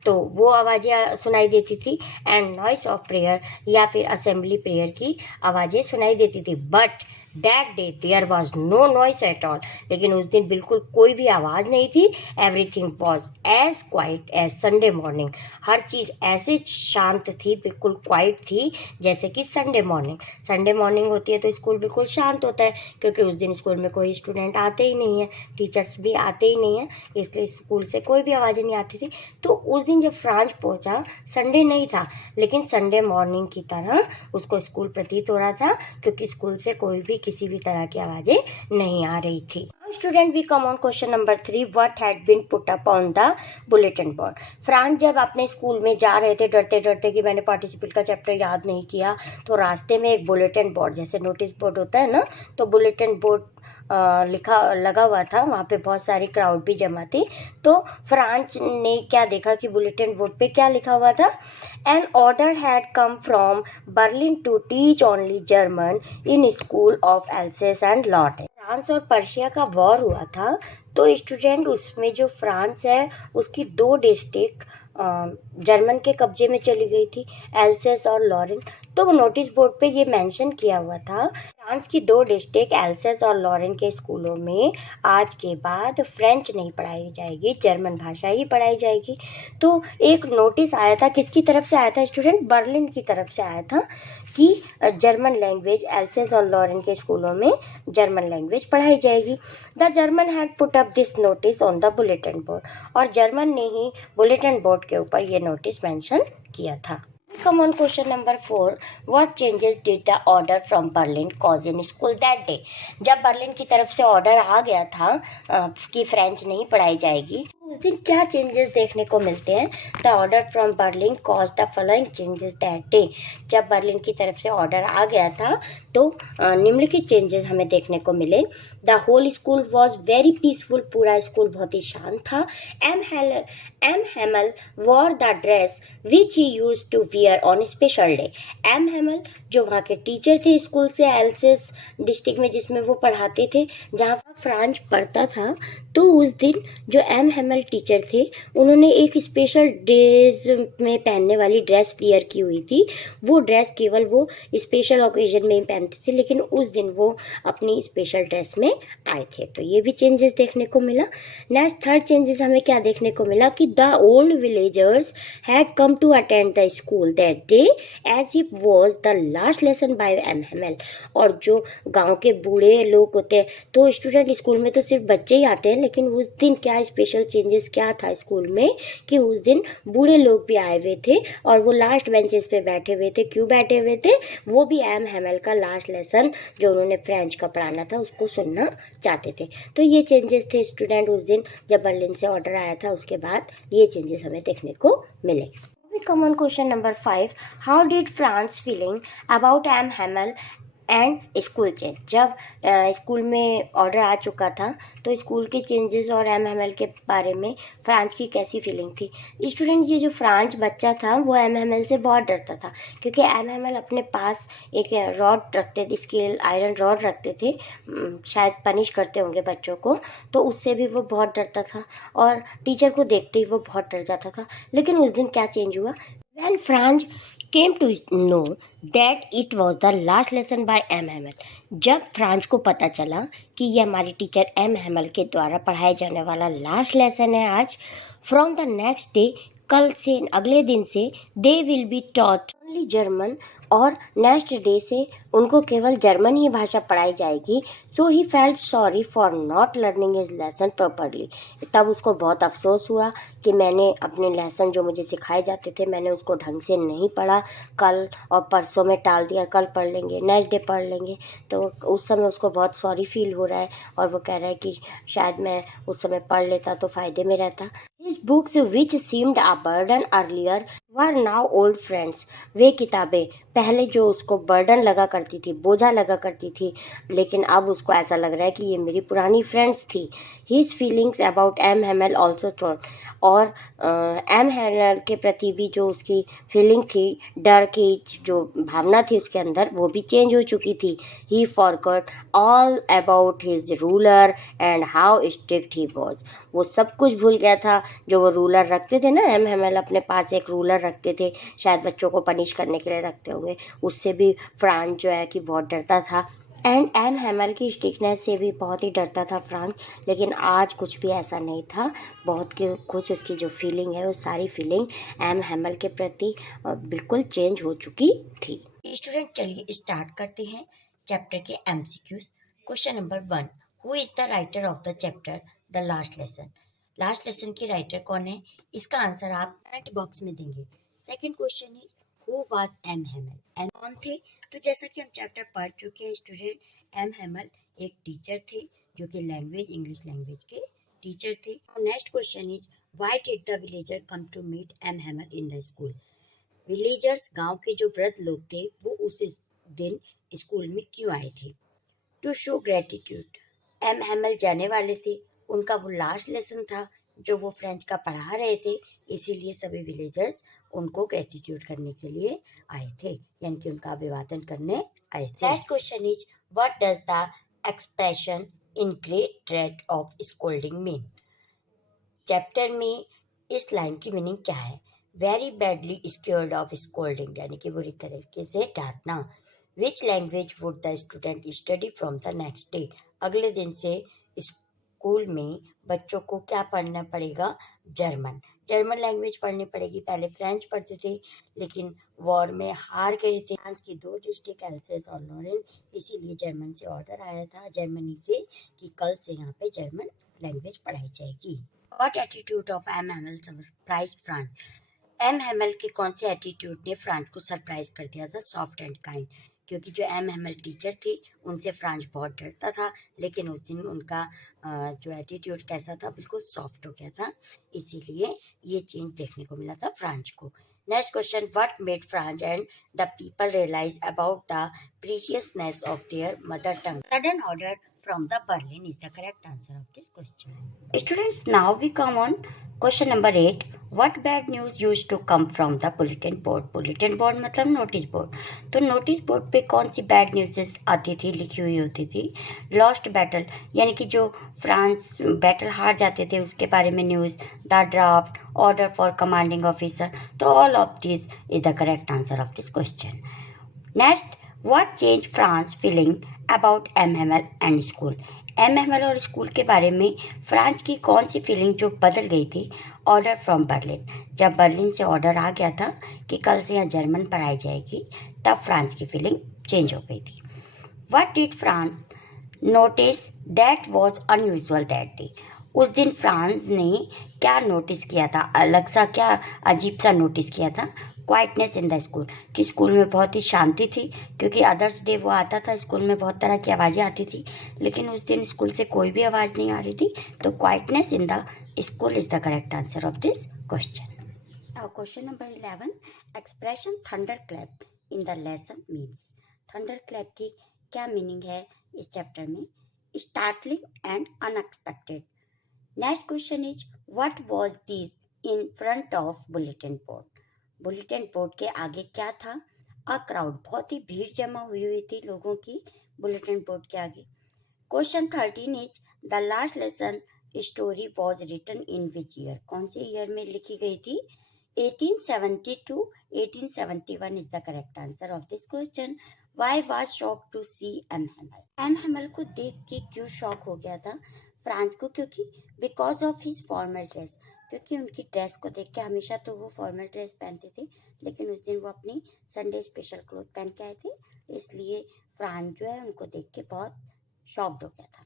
तो वो आवाज़ें सुनाई देती थी। एंड नॉइस ऑफ प्रेयर, या फिर असेंबली प्रेयर की आवाज़ें सुनाई देती थी। But that day there was no noise at all. लेकिन उस दिन बिल्कुल कोई भी आवाज़ नहीं थी। Everything was as quiet as Sunday morning. हर चीज़ ऐसे शांत थी, बिल्कुल क्वाइट थी जैसे कि संडे मॉर्निंग। संडे मॉर्निंग होती है तो स्कूल बिल्कुल शांत होता है, क्योंकि उस दिन स्कूल में कोई स्टूडेंट आते ही नहीं है, टीचर्स भी आते ही नहीं है, इसलिए स्कूल से कोई भी आवाज़ें नहीं आती थी। तो उस दिन जब फ्रांस पहुंचा, संडे नहीं था, लेकिन संडे मॉर्निंग की तरह उसको स्कूल प्रतीत हो रहा था, क्योंकि स्कूल से कोई भी किसी भी तरह की आवाजें नहीं आ रही थी। Student we come on question number 3, what had been put up on the bulletin board. फ्रांस जब अपने स्कूल में जा रहे थे डरते डरते कि मैंने पार्टिसिपल का चैप्टर याद नहीं किया, तो रास्ते में एक बुलेटिन बोर्ड, जैसे नोटिस बोर्ड होता है ना, तो बुलेटिन बोर्ड लिखा लगा हुआ था। वहाँ पे बहुत सारी क्राउड भी जमा थी। तो फ्रांस ने क्या देखा कि बुलेटिन बोर्ड पे क्या लिखा हुआ था, an order had come from Berlin to teach only German in school of Alsace and Lorraine. Franz और पर्शिया का वॉर हुआ था, तो स्टूडेंट उसमें जो फ्रांस है उसकी 2 डिस्ट्रिक्ट जर्मन के कब्जे में चली गई थी, एल्सेस और लॉरेन। तो नोटिस बोर्ड पे ये मेंशन किया हुआ था, फ्रांस की 2 डिस्ट्रिक्ट एल्सेस और लॉरेन के स्कूलों में आज के बाद फ्रेंच नहीं पढ़ाई जाएगी, जर्मन भाषा ही पढ़ाई जाएगी। तो एक नोटिस आया था, किसकी तरफ से आया था स्टूडेंट? बर्लिन की तरफ से आया था कि जर्मन लैंग्वेज एल्सेस और लॉरेन के स्कूलों में जर्मन लैंग्वेज पढ़ाई जाएगी। The German had put up this notice on the bulletin board, और जर्मन ने ही बुलेटिन बोर्ड के ऊपर ये नोटिस मेंशन किया था। Come on, question number 4. What changes did the order from Berlin cause in school that day? जब Berlin की तरफ से ऑर्डर आ गया था कि फ्रेंच नहीं पढ़ाई जाएगी, उस दिन क्या चेंजेस देखने को मिलते हैं? The order from Berlin cause the following changes that day. जब बर्लिन की तरफ से ऑर्डर आ गया था तो निम्नलिखित चेंजेस हमें देखने को मिले। The whole school was very peaceful, पूरा स्कूल बहुत ही शांत था। M Hamel wore the dress which he use to wear on special day. M Hamel जो वहाँ के टीचर थे स्कूल से, एल्सेस डिस्ट्रिक्ट में जिसमें वो पढ़ाते थे, जहाँ फ्रांस पढ़ता था, तो उस दिन जो एम हेमल टीचर थे उन्होंने एक स्पेशल डेज में पहनने वाली ड्रेस वियर की हुई थी। वो ड्रेस केवल वो स्पेशल ओकेजन में ही पहनते 10th थी, लेकिन उस दिन वो अपनी स्पेशल ड्रेस में आए थे, तो ये भी चेंजेस देखने को मिला। नेक्स्ट थर्ड चेंजेस हमें क्या देखने को मिला कि the old villagers had come to attend the school that day as if was the last lesson by M Hamel. और जो गांव के बूढ़े लोग होते हैं, तो स्टूडेंट स्कूल में तो सिर्फ बच्चे ही आते हैं, लेकिन उस दिन क्या स्पेशल चेंजेस क्या था स्कूल में कि उस दिन बूढ़े लोग भी आए हुए थे और वो लास्ट बेंचेस पे बैठे हुए थे। क्यों बैठे हुए थे? वो भी एम हेमल का लास्ट लेसन जो उन्होंने फ्रेंच का पढ़ाना था उसको सुनना चाहते थे। तो ये चेंजेस थे स्टूडेंट उस दिन जब बर्लिन से ऑर्डर आया था, उसके बाद ये चेंजेस हमें देखने को मिले। Come on, question number 5. How did France feeling about M. Hamel and school change? जब स्कूल में ऑर्डर आ चुका था तो स्कूल के चेंजेस और एम के बारे में फ्रांस की कैसी फीलिंग थी? स्टूडेंट, ये जो फ्रांस बच्चा था वो एम से बहुत डरता था, क्योंकि एम अपने पास एक रॉड रखते थे, स्केल आयरन रॉड रखते थे, शायद पनिश करते होंगे बच्चों को, तो उससे भी वो बहुत डरता था और टीचर को देखते ही वो बहुत डर जाता था। लेकिन उस दिन क्या चेंज हुआ? When Franz came to know that it was the last lesson by M. Hamel, जब फ्रांस को पता चला कि ये हमारी टीचर एम हेमल के द्वारा पढ़ाया जाने वाला लास्ट लेसन है आज, फ्रॉम द नेक्स्ट डे, कल से अगले दिन से, they will be taught only German, और नेक्स्ट डे से उनको केवल जर्मन ही भाषा पढ़ाई जाएगी। So he felt sorry for not learning his lesson properly. तब उसको बहुत अफसोस हुआ कि मैंने अपने लेसन जो मुझे सिखाए जाते थे मैंने उसको ढंग से नहीं पढ़ा, कल और परसों में टाल दिया, कल पढ़ लेंगे, नेक्स्ट डे पढ़ लेंगे। तो उस समय उसको बहुत सॉरी फील हो रहा है और वो कह रहा है कि शायद मैं उस समय पढ़ लेता तो फ़ायदे में रहता। His books which seemed a burden earlier were now old friends. वे किताबें पहले जो उसको बर्डन लगा करती थी, बोझा लगा करती थी, लेकिन अब उसको ऐसा लग रहा है कि ये मेरी पुरानी फ्रेंड्स थी। His feelings about M. Hamel also strong. और एम हेमल के प्रति भी जो उसकी फीलिंग थी, डर की जो भावना थी उसके अंदर, वो भी चेंज हो चुकी थी। ही forgot all about his ruler and how strict he was. वो सब कुछ भूल गया था जो वो रूलर रखते थे ना, एम हेमल अपने पास एक रूलर रखते थे, शायद बच्चों को पनिश करने के लिए रखते होंगे, उससे भी फ्रांस जो है कि बहुत डरता था। एंड एम हेमल की स्ट्रिक्टनेस से भी बहुत ही डरता था फ्रांस। लेकिन आज कुछ भी ऐसा नहीं था, बहुत कुछ उसकी जो फीलिंग है वो सारी फीलिंग एम हेमल के प्रति बिल्कुल चेंज हो चुकी थी। स्टूडेंट, चलिए स्टार्ट करते हैं चैप्टर के MCQs. Question number 1, who is the writer of the chapter the last lesson? Last lesson की राइटर कौन है? इसका आंसर आप कमेंट बॉक्स में देंगे। Second question is who was M Hamel? M कौन थे? तो जैसा कि हम चैप्टर पढ़ चुके हैं स्टूडेंट, एम हेमल एक टीचर थे जो कि लैंग्वेज इंग्लिश लैंग्वेज के टीचर थे। Next question is why did the villager come to meet M Hamel in the school? Villagers गांव के जो वृद्ध लोग थे वो उस दिन स्कूल में क्यों आए थे? To show gratitude. M Hamel जाने वाले थे, उनका वो लास्ट लेसन था जो वो फ्रेंच का पढ़ा रहे थे, इसीलिए सभी विलेजर्स उनको ग्रेटिट्यूड करने के लिए आए थे, यानी कि उनका अभिवादन करने आए थे। Next question is what does the expression in great dread of scolding mean? Chapter में इस लाइन की मीनिंग क्या है? Very badly scared of scolding, यानी कि बुरी तरीके से डांटना। Which language would the student study from the next day? अगले दिन से स्कूल में बच्चों को क्या पढ़ना पड़ेगा? जर्मन। जर्मन लैंग्वेज पढ़नी पड़ेगी। पहले फ्रेंच पढ़ते थे लेकिन वॉर में हार गए थे फ्रांस की 2 डिस्ट्रिक्ट एल्सेस और लॉरेन, इसीलिए जर्मन से ऑर्डर आया था जर्मनी से कि कल से यहाँ पे जर्मन लैंग्वेज पढ़ाई जाएगी। What attitude of M. Hamel surprised France? M Hamel के कौन से एटीट्यूड ने फ्रांस को सरप्राइज कर दिया था? सॉफ्ट एंड काइंड, क्योंकि जो एम हेमल टीचर थे उनसे फ्रांस बहुत डरता था, लेकिन उस दिन उनका जो एटीट्यूड कैसा था? बिल्कुल सॉफ्ट हो गया था, इसीलिए ये चेंज देखने को मिला था फ्रांस को। Next question, what made France and the people realize about the preciousness of their mother tongue? Sudden order from the Berlin is the correct answer of this question. Students, now we come on question number 8. What bad news used to come from the bulletin board? Bulletin board मतलब notice board. तो notice board पे कौन सी bad news आती थी, लिखी हुई होती थी? लॉस्ट बैटल, यानी कि जो फ्रांस बैटल हार जाते थे उसके बारे में news. The draft, order for commanding officer. तो all of this is the correct answer of this question. Next, What changed France feeling about MML and school? MML और स्कूल के बारे में फ्रांस की कौन सी फीलिंग जो बदल गई थी? ऑर्डर फ्रॉम बर्लिन, जब बर्लिन से ऑर्डर आ गया था कि कल से यहाँ जर्मन पढ़ाई जाएगी, तब फ्रांस की फीलिंग चेंज हो गई थी. What did France notice that was unusual that day? उस दिन फ्रांस ने क्या नोटिस किया था, अलग सा क्या अजीब सा नोटिस किया था? क्वाइटनेस इन द स्कूल, कि स्कूल में बहुत ही शांति थी, क्योंकि अदर्स डे वो आता था स्कूल में बहुत तरह की आवाज़ें आती थी, लेकिन उस दिन स्कूल से कोई भी आवाज़ नहीं आ रही थी. तो quietness in the school is the correct answer of this question. Now question number 11, expression thunderclap in the lesson means. थंडरक्लैप की क्या मीनिंग है इस चैप्टर में? Startling and unexpected. Next question is what was this in front of bulletin board. Bulletin board के आगे क्या था? A crowd, बहुत ही भीड़ जमा हुई थी लोगों की बुलेटिन बोर्ड के आगे. Question 13 is the last lesson story was written in which year. कौन से ईयर में लिखी गई थी? 1872, 1871 is the correct answer of this question. Why was shocked to see M. Hamel? M. Hamel को देख के क्यों शॉक हो गया था फ्रांस को? क्योंकि because of his formal dress, क्योंकि उनकी ड्रेस को देख के, हमेशा तो वो फॉर्मल ड्रेस पहनते थे, लेकिन उस दिन वो अपनी संडे स्पेशल क्लोथ पहन के आए थे, इसलिए फ्रांस जो है उनको देख के बहुत शॉक्ड हो गया था.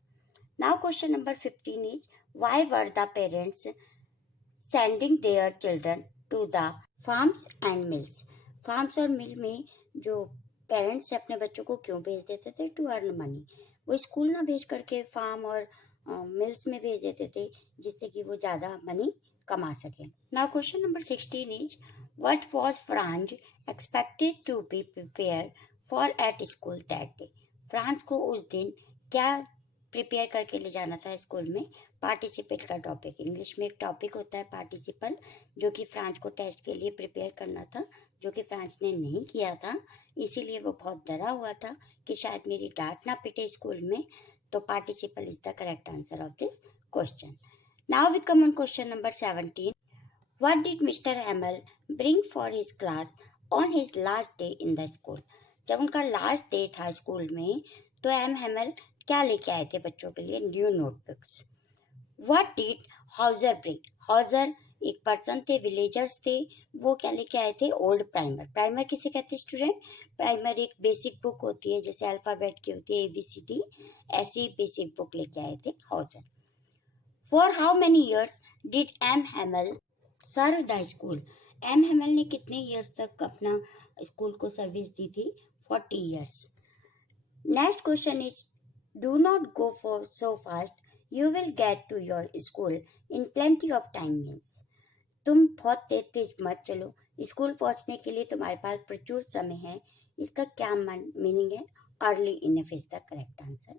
Now question number 15 is why were the parents sending their children to the farms and mills. Farms और मिल में जो पेरेंट्स अपने बच्चों को क्यों भेज देते थे? To earn money. वो स्कूल ना भेज करके फार्म और मिल्स में भेज देते थे, जिससे कि वो ज़्यादा मनी कमा सके. Now question number 16 is what was Franz expected to be prepare for at school that day. फ्रांस को उस दिन क्या प्रिपेयर करके ले जाना था स्कूल में? पार्टिसिपेट का टॉपिक. इंग्लिश में एक टॉपिक होता है पार्टिसिपल, जो कि फ्रांस को टेस्ट के लिए प्रिपेयर करना था, जो कि फ्रांस ने नहीं किया था, इसीलिए वो बहुत डरा हुआ था कि शायद मेरी डांट ना पिटे स्कूल में. तो participle is the correct answer of this question. Now we come on question number 17. What did mister Hamel bring for his class on his last day in the school. जब उनका लास्ट डे था school में, तो M हैमल क्या लेके आए थे बच्चों के लिए? New notebooks. What did Houser bring. Houser एक पर्सन थे, विलेजर्स थे, वो क्या लेके आए थे? Old primer. प्राइमर किसे कहते हैं स्टूडेंट? प्राइमर एक बेसिक बुक होती है, जैसे अल्फाबेट की होती है ABCD, ऐसी बेसिक बुक लेके आए थे Hauser. For how many years did M Hamel serve the school. M Hamel ने कितने ईयर्स तक अपना स्कूल को सर्विस दी थी? 40 years. Next question is do not go for so fast, you will get to your school in plenty of time means. तुम बहुत तेज तेज मत चलो, स्कूल पहुंचने के लिए तुम्हारे पास प्रचुर समय है. इसका क्या मीनिंग है? Early enough is the correct answer.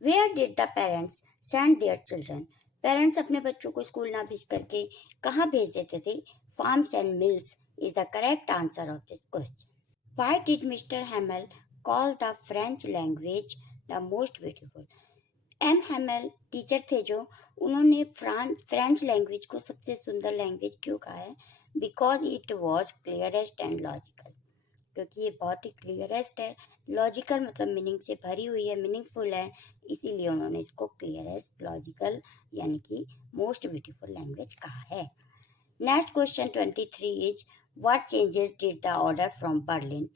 Where did the parents send their children. Parents अपने बच्चों को स्कूल ना भेज करके कहाँ भेज देते थे? Farms and mills is the correct answer of this question. Why did mister Hamel call the French language the most beautiful. M Hamel teacher थे जो, उन्होंने फ्रेंच लैंग्वेज को सबसे सुंदर लैंग्वेज क्यों कहा है? Because it was clearest and logical. क्योंकि ये बहुत ही क्लियरेस्ट है, लॉजिकल मतलब मीनिंग से भरी हुई है, मीनिंगफुल है, इसीलिए उन्होंने इसको क्लियरेस्ट, लॉजिकल यानी कि मोस्ट ब्यूटीफुल लैंग्वेज कहा है. Next question 23 is what changes did the order from Berlin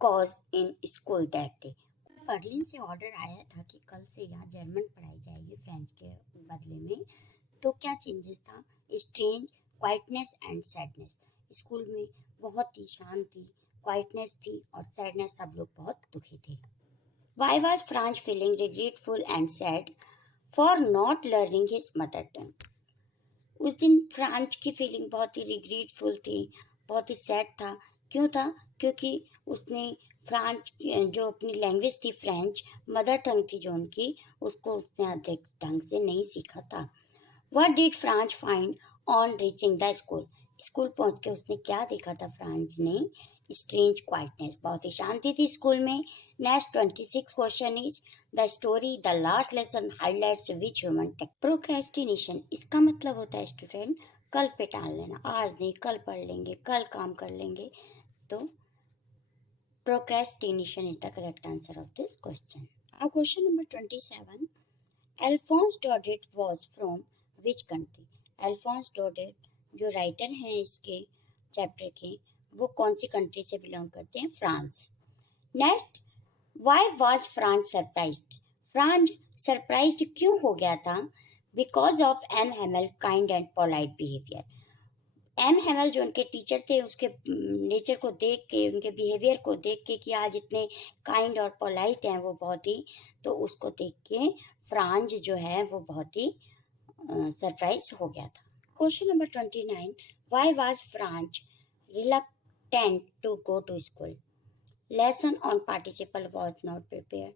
cause in school that day. Berlin से ऑर्डर आया था कि कल से यहाँ जर्मन पढ़ाई जाएगी फ्रेंच के बदले में, तो क्या चेंजेस था? Strange, quietness and sadness. School में बहुत ही शांति, क्वाइटनेस थी और सैडनेस, सब लोग बहुत दुखी थे. Y was France feeling regretful and sad for not learning his mother tongue. उस दिन फ्रांस की फीलिंग बहुत ही रिग्रेटफुल थी, बहुत ही सैड था. क्यों था? क्योंकि उसने फ्रांस जो अपनी लैंग्वेज थी फ्रेंच, मदर टंग थी जो उनकी, उसको उसने अधिक ढंग से नहीं सीखा था. What did France find on reaching the school. School पहुंच के उसने क्या देखा था फ्रांस ने? स्ट्रेंज क्वाइटनेस, बहुत ही शांति थी स्कूल में. Next 26 question is the story the last lesson highlights which human टेक. प्रोक्रेस्टिनेशन, इसका मतलब होता है स्टूडेंट कल पे टाल लेना, आज नहीं कल पढ़ लेंगे, कल काम कर लेंगे. तो Procrastination is the correct answer of this question. Now question number 27. Alphonse Daudet was from which country? Alphonse Daudet जो राइटर हैं इसके चैप्टर के, वो कौन सी कंट्री से बिलोंग करते हैं? France. Next, why was France surprised? France surprised क्यों हो गया था? Because of M Hamel kind and polite behaviour. M Hamel जो उनके टीचर थे, उसके नेचर को देख के, उनके बिहेवियर को देख के कि आज इतने काइंड और पोलाइट हैं वो बहुत ही, तो उसको देख के फ्रांस जो है वो बहुत ही सरप्राइज हो गया था. Question number 29. Why was Franz reluctant to go to school? Lesson on participle was not prepared.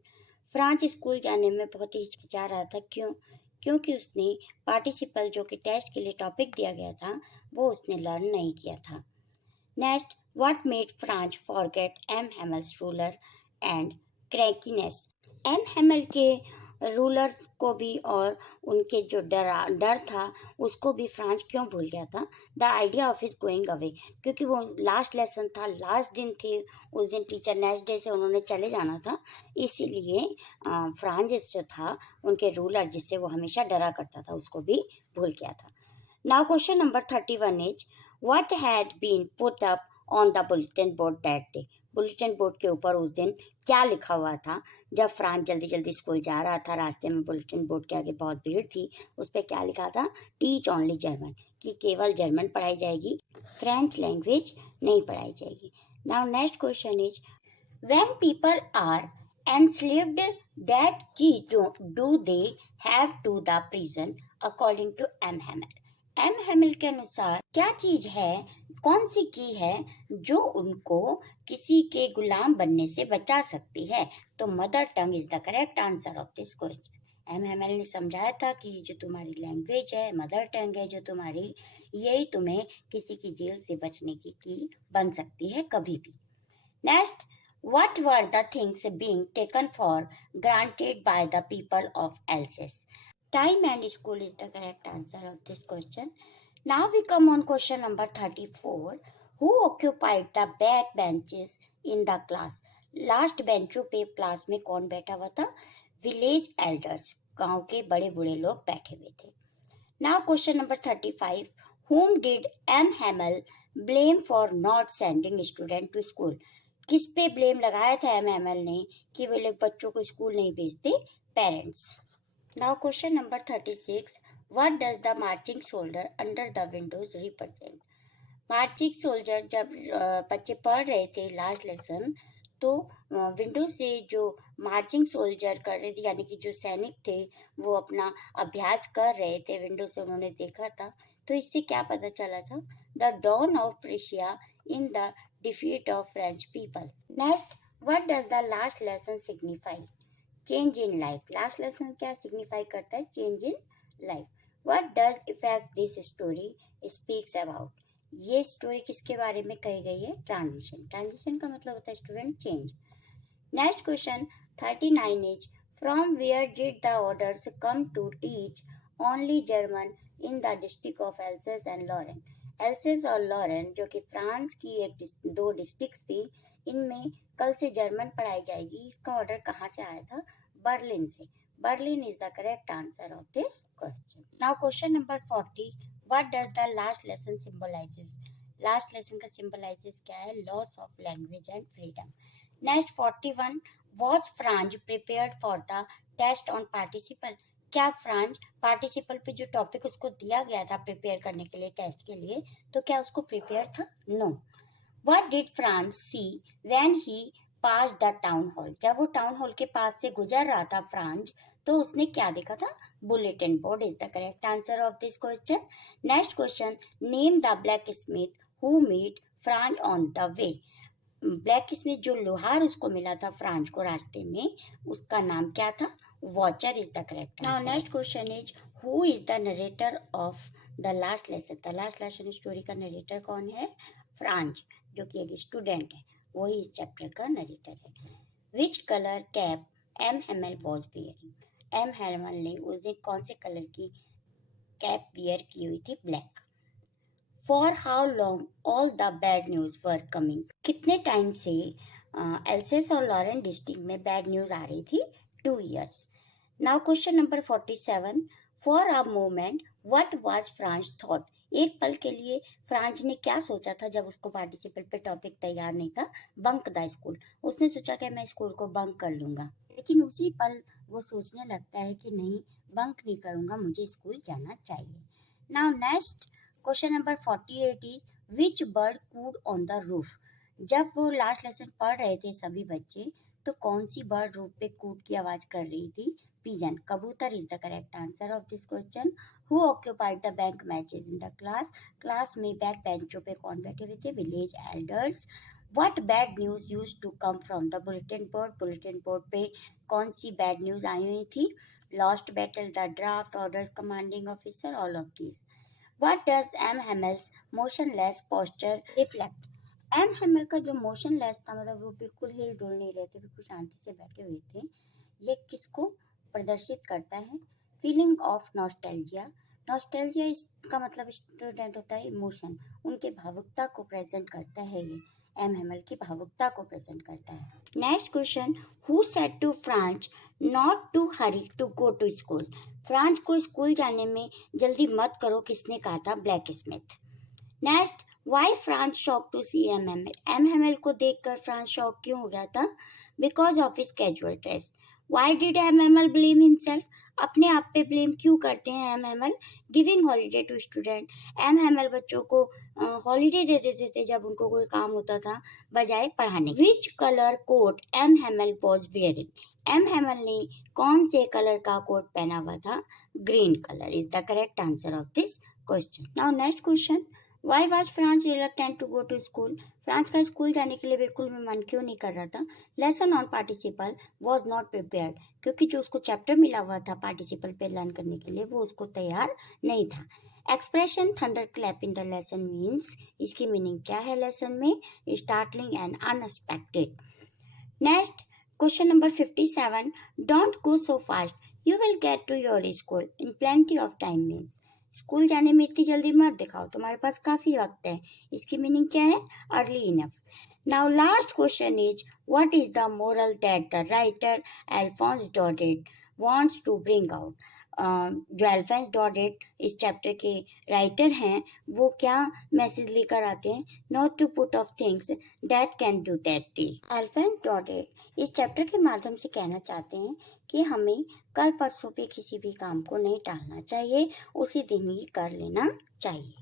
Franz school जाने में बहुत ही हिचकिचा रहा था. क्यों? क्योंकि उसने पार्टिसिपल जो कि टेस्ट के लिए टॉपिक दिया गया था वो उसने लर्न नहीं किया था. Next, what made France forget M Hamel's ruler and crankiness? M Hamel के रूलर्स को भी और उनके जो डर था उसको भी फ्रांस क्यों भूल गया था? The idea of his going away, क्योंकि वो लास्ट लेसन था, लास्ट दिन थे, उस दिन टीचर नेक्स्ट डे से उन्होंने चले जाना था, इसीलिए फ्रांस जो था, उनके रूलर जिससे वो हमेशा डरा करता था, उसको भी भूल गया था. Now question number 31 is what had been put up on the bulletin board that day? Bulletin board के ऊपर उस दिन क्या लिखा हुआ था? जब फ्रांस जल्दी जल्दी स्कूल जा रहा था, रास्ते में बुलेटिन बोर्ड के आगे बहुत भीड़ थी, उस पर क्या लिखा था? टीच ओनली जर्मन, कि केवल जर्मन पढ़ाई जाएगी, फ्रेंच लैंग्वेज नहीं पढ़ाई जाएगी. Now next question is when people are enslaved that key do they have to the prison according to M. Hamel? M Hamel के अनुसार क्या चीज है, कौन सी की है जो उनको किसी के गुलाम बनने से बचा सकती है? तो mother tongue is the correct answer of this question. M Hamel ने समझाया था कि जो तुम्हारी लैंग्वेज है, मदर टंग है जो तुम्हारी, यही तुम्हें किसी की जेल से बचने की बन सकती है कभी भी. Next, what were the things being taken for granted by the people of Alsace? Time and school is the correct answer of this question. Now we come on question number 34. Who occupied the back benches in the class? Last benchों पे class में कौन बैठा हुआ था? Village elders, गांव के बड़े बूढ़े लोग बैठे हुए थे. Now question number 35. Whom did M. Hamel blame for not sending student to school? किस पे ब्लेम लगाया था एम हेमल ने कि वे लोग बच्चों को स्कूल नहीं भेजते? Parents. Now question number 36. What does the marching soldier under the Windows represent? Marching soldier जब बच्चे पढ़ रहे थे लास्ट लेसन, तो विंडो से जो मार्चिंग सोल्जर कर रहे थे, यानी कि जो सैनिक थे वो अपना अभ्यास कर रहे थे, विंडो से उन्होंने देखा था, तो इससे क्या पता चला था? The dawn of Prussia in the defeat of French people. Next, what does the last lesson signify? Change in life. Last lesson क्या signify करता है? Change in life. What does effect this story speaks about? ये story किसके बारे में कही गई है? ट्रांजिशन. ट्रांजिशन का मतलब होता है student change. Next question 39 is from where did the orders come to teach only German in the district of Alsace and Lorraine? Alsace और लॉरेन जो कि फ्रांस की दो डिस्ट्रिक्ट थी, इनमें कल से जर्मन पढ़ाई जाएगी, इसका ऑर्डर कहाँ से आया था? बर्लिन से. Berlin is the correct answer of this question. Now question number 40. What does the last lesson symbolizes? Last lesson का सिंबलाइजेस क्या है? Loss of language and freedom. Next 41. Was Franz prepared for the test on participle? क्या Franz participle पे जो topic उसको दिया गया था प्रिपेयर करने के लिए टेस्ट के लिए, तो क्या उसको प्रिपेयर था? No. What did Franz see when he pass the town hall? जब वो टाउन हॉल के पास से गुजर रहा था फ्रांस, तो उसने क्या देखा था? Bulletin board is the correct answer of this question. Next question, name the blacksmith who meet Franz on the way? Blacksmith जो लोहार उसको मिला था फ्रांस को रास्ते में, उसका नाम क्या था? Watcher is the correct. Now next question is who is the narrator of the last lesson? The last lesson story का नरेटर कौन है? फ्रांस, जो कि एक स्टूडेंट है, वही इस चैप्टर का नरेटर है. Which colour cap M Hamel was wearing? M Hamel ने उस दिन कौन से कलर की कैप वियर की हुई थी? Black. For how long all the bad news were coming? कितने टाइम से एल्सेस और लॉरेन डिस्ट्रिक्ट में बैड न्यूज आ रही थी 2 years। Now question number 47, for a moment what was France thought. एक पल के लिए फ्रांस ने क्या सोचा था जब उसको पार्टिसिपल पे टॉपिक तैयार नहीं था, बंक द स्कूल। उसने सोचा कि मैं स्कूल को बंक कर लूंगा, लेकिन उसी पल वो सोचने लगता है कि नहीं, बंक नहीं करूंगा, मुझे स्कूल जाना चाहिए। Now next question number 48 is which bird could on the roof. जब वो लास्ट लेसन पढ़ रहे थे सभी बच्चे, तो कौन सी बर्ड रूफ पे कूद की आवाज कर रही थी? पिजन, कबूतर is the correct answer of this question. Who occupied the back benches in the class. Class में बैक बेंचों पे कौन बैठे हुए थे? Village elders. What bad news use to come from the bulletin board. Bulletin board पे कौन सी बैड न्यूज आई हुई थी? Lost battle, the draft, orders, commanding officer, all of these. What does M. Hamill's motionless posture reflect? M Hamel का जो motionless था, मतलब वो बिल्कुल हिल डुल नहीं रहे थे, बिल्कुल शांति से बैठे हुए थे, ये किसको प्रदर्शित करता है? Feeling of nostalgia. नॉस्टैल्जिया इसका मतलब स्टूडेंट होता है इमोशन, उनके भावुकता को प्रेजेंट करता है। ये एम हैमल की भावुकता को प्रेजेंट करता है। Next question, who said to Franz not to hurry to go to school. Franz को स्कूल जाने में जल्दी मत करो, किसने कहा था? Blacksmith. Next, why Franz shock to see M Hamel. M Hamel को देखकर फ्रांस शॉक क्यों हो गया था? Because of his casual dress. Why did M Hamel blame himself. अपने आप पे ब्लेम क्यों करते हैं M Hamel? Giving holiday to student. M Hamel बच्चों को हॉलीडे दे देते थे जब उनको कोई काम होता था, बजाय पढ़ाने। Which colour coat M Hamel was wearing. M Hamel ने कौन से कलर का कोट पहना हुआ था? Green colour is the correct answer of this question. Now next question, why was Franz reluctant to go to school. Franz का school जाने के लिए बिल्कुल भी मन क्यों नहीं कर रहा था? Lesson on participle was not prepared. क्योंकि जो उसको चैप्टर मिला हुआ था पार्टिसिपल पे लर्न करने के लिए, वो उसको तैयार नहीं था। Expression thunderclap in the lesson means, इसकी मीनिंग क्या है लेसन में? Startling and unexpected. Next question number 57, don't go so fast, you will get to your school in plenty of time means. School जाने में इतनी जल्दी मत दिखाओ, तुम्हारे पास काफी वक्त है। इसकी मीनिंग क्या है? Early enough. Now last question is, what is the moral that the writer Alphonse Daudet wants to bring out. जो अल्फोंस डॉडेट इस चैप्टर के राइटर हैं, वो क्या मैसेज लेकर आते हैं? Not to put off things that can do that day. Alphonse Daudet इस चैप्टर के माध्यम से कहना चाहते हैं कि हमें कल परसों पे किसी भी काम को नहीं टालना चाहिए, उसी दिन ही कर लेना चाहिए।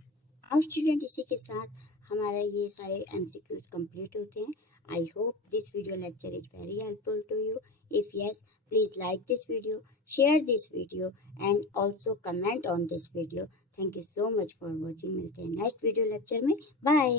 अब स्टूडेंट, इसी के साथ हमारा ये सारे MCQs कंप्लीट होते हैं। I hope this video lecture is very helpful to you. If yes, please like this video, share this video and also comment on this video. Thank you so much for watching. मिलते हैं next video lecture में। Bye.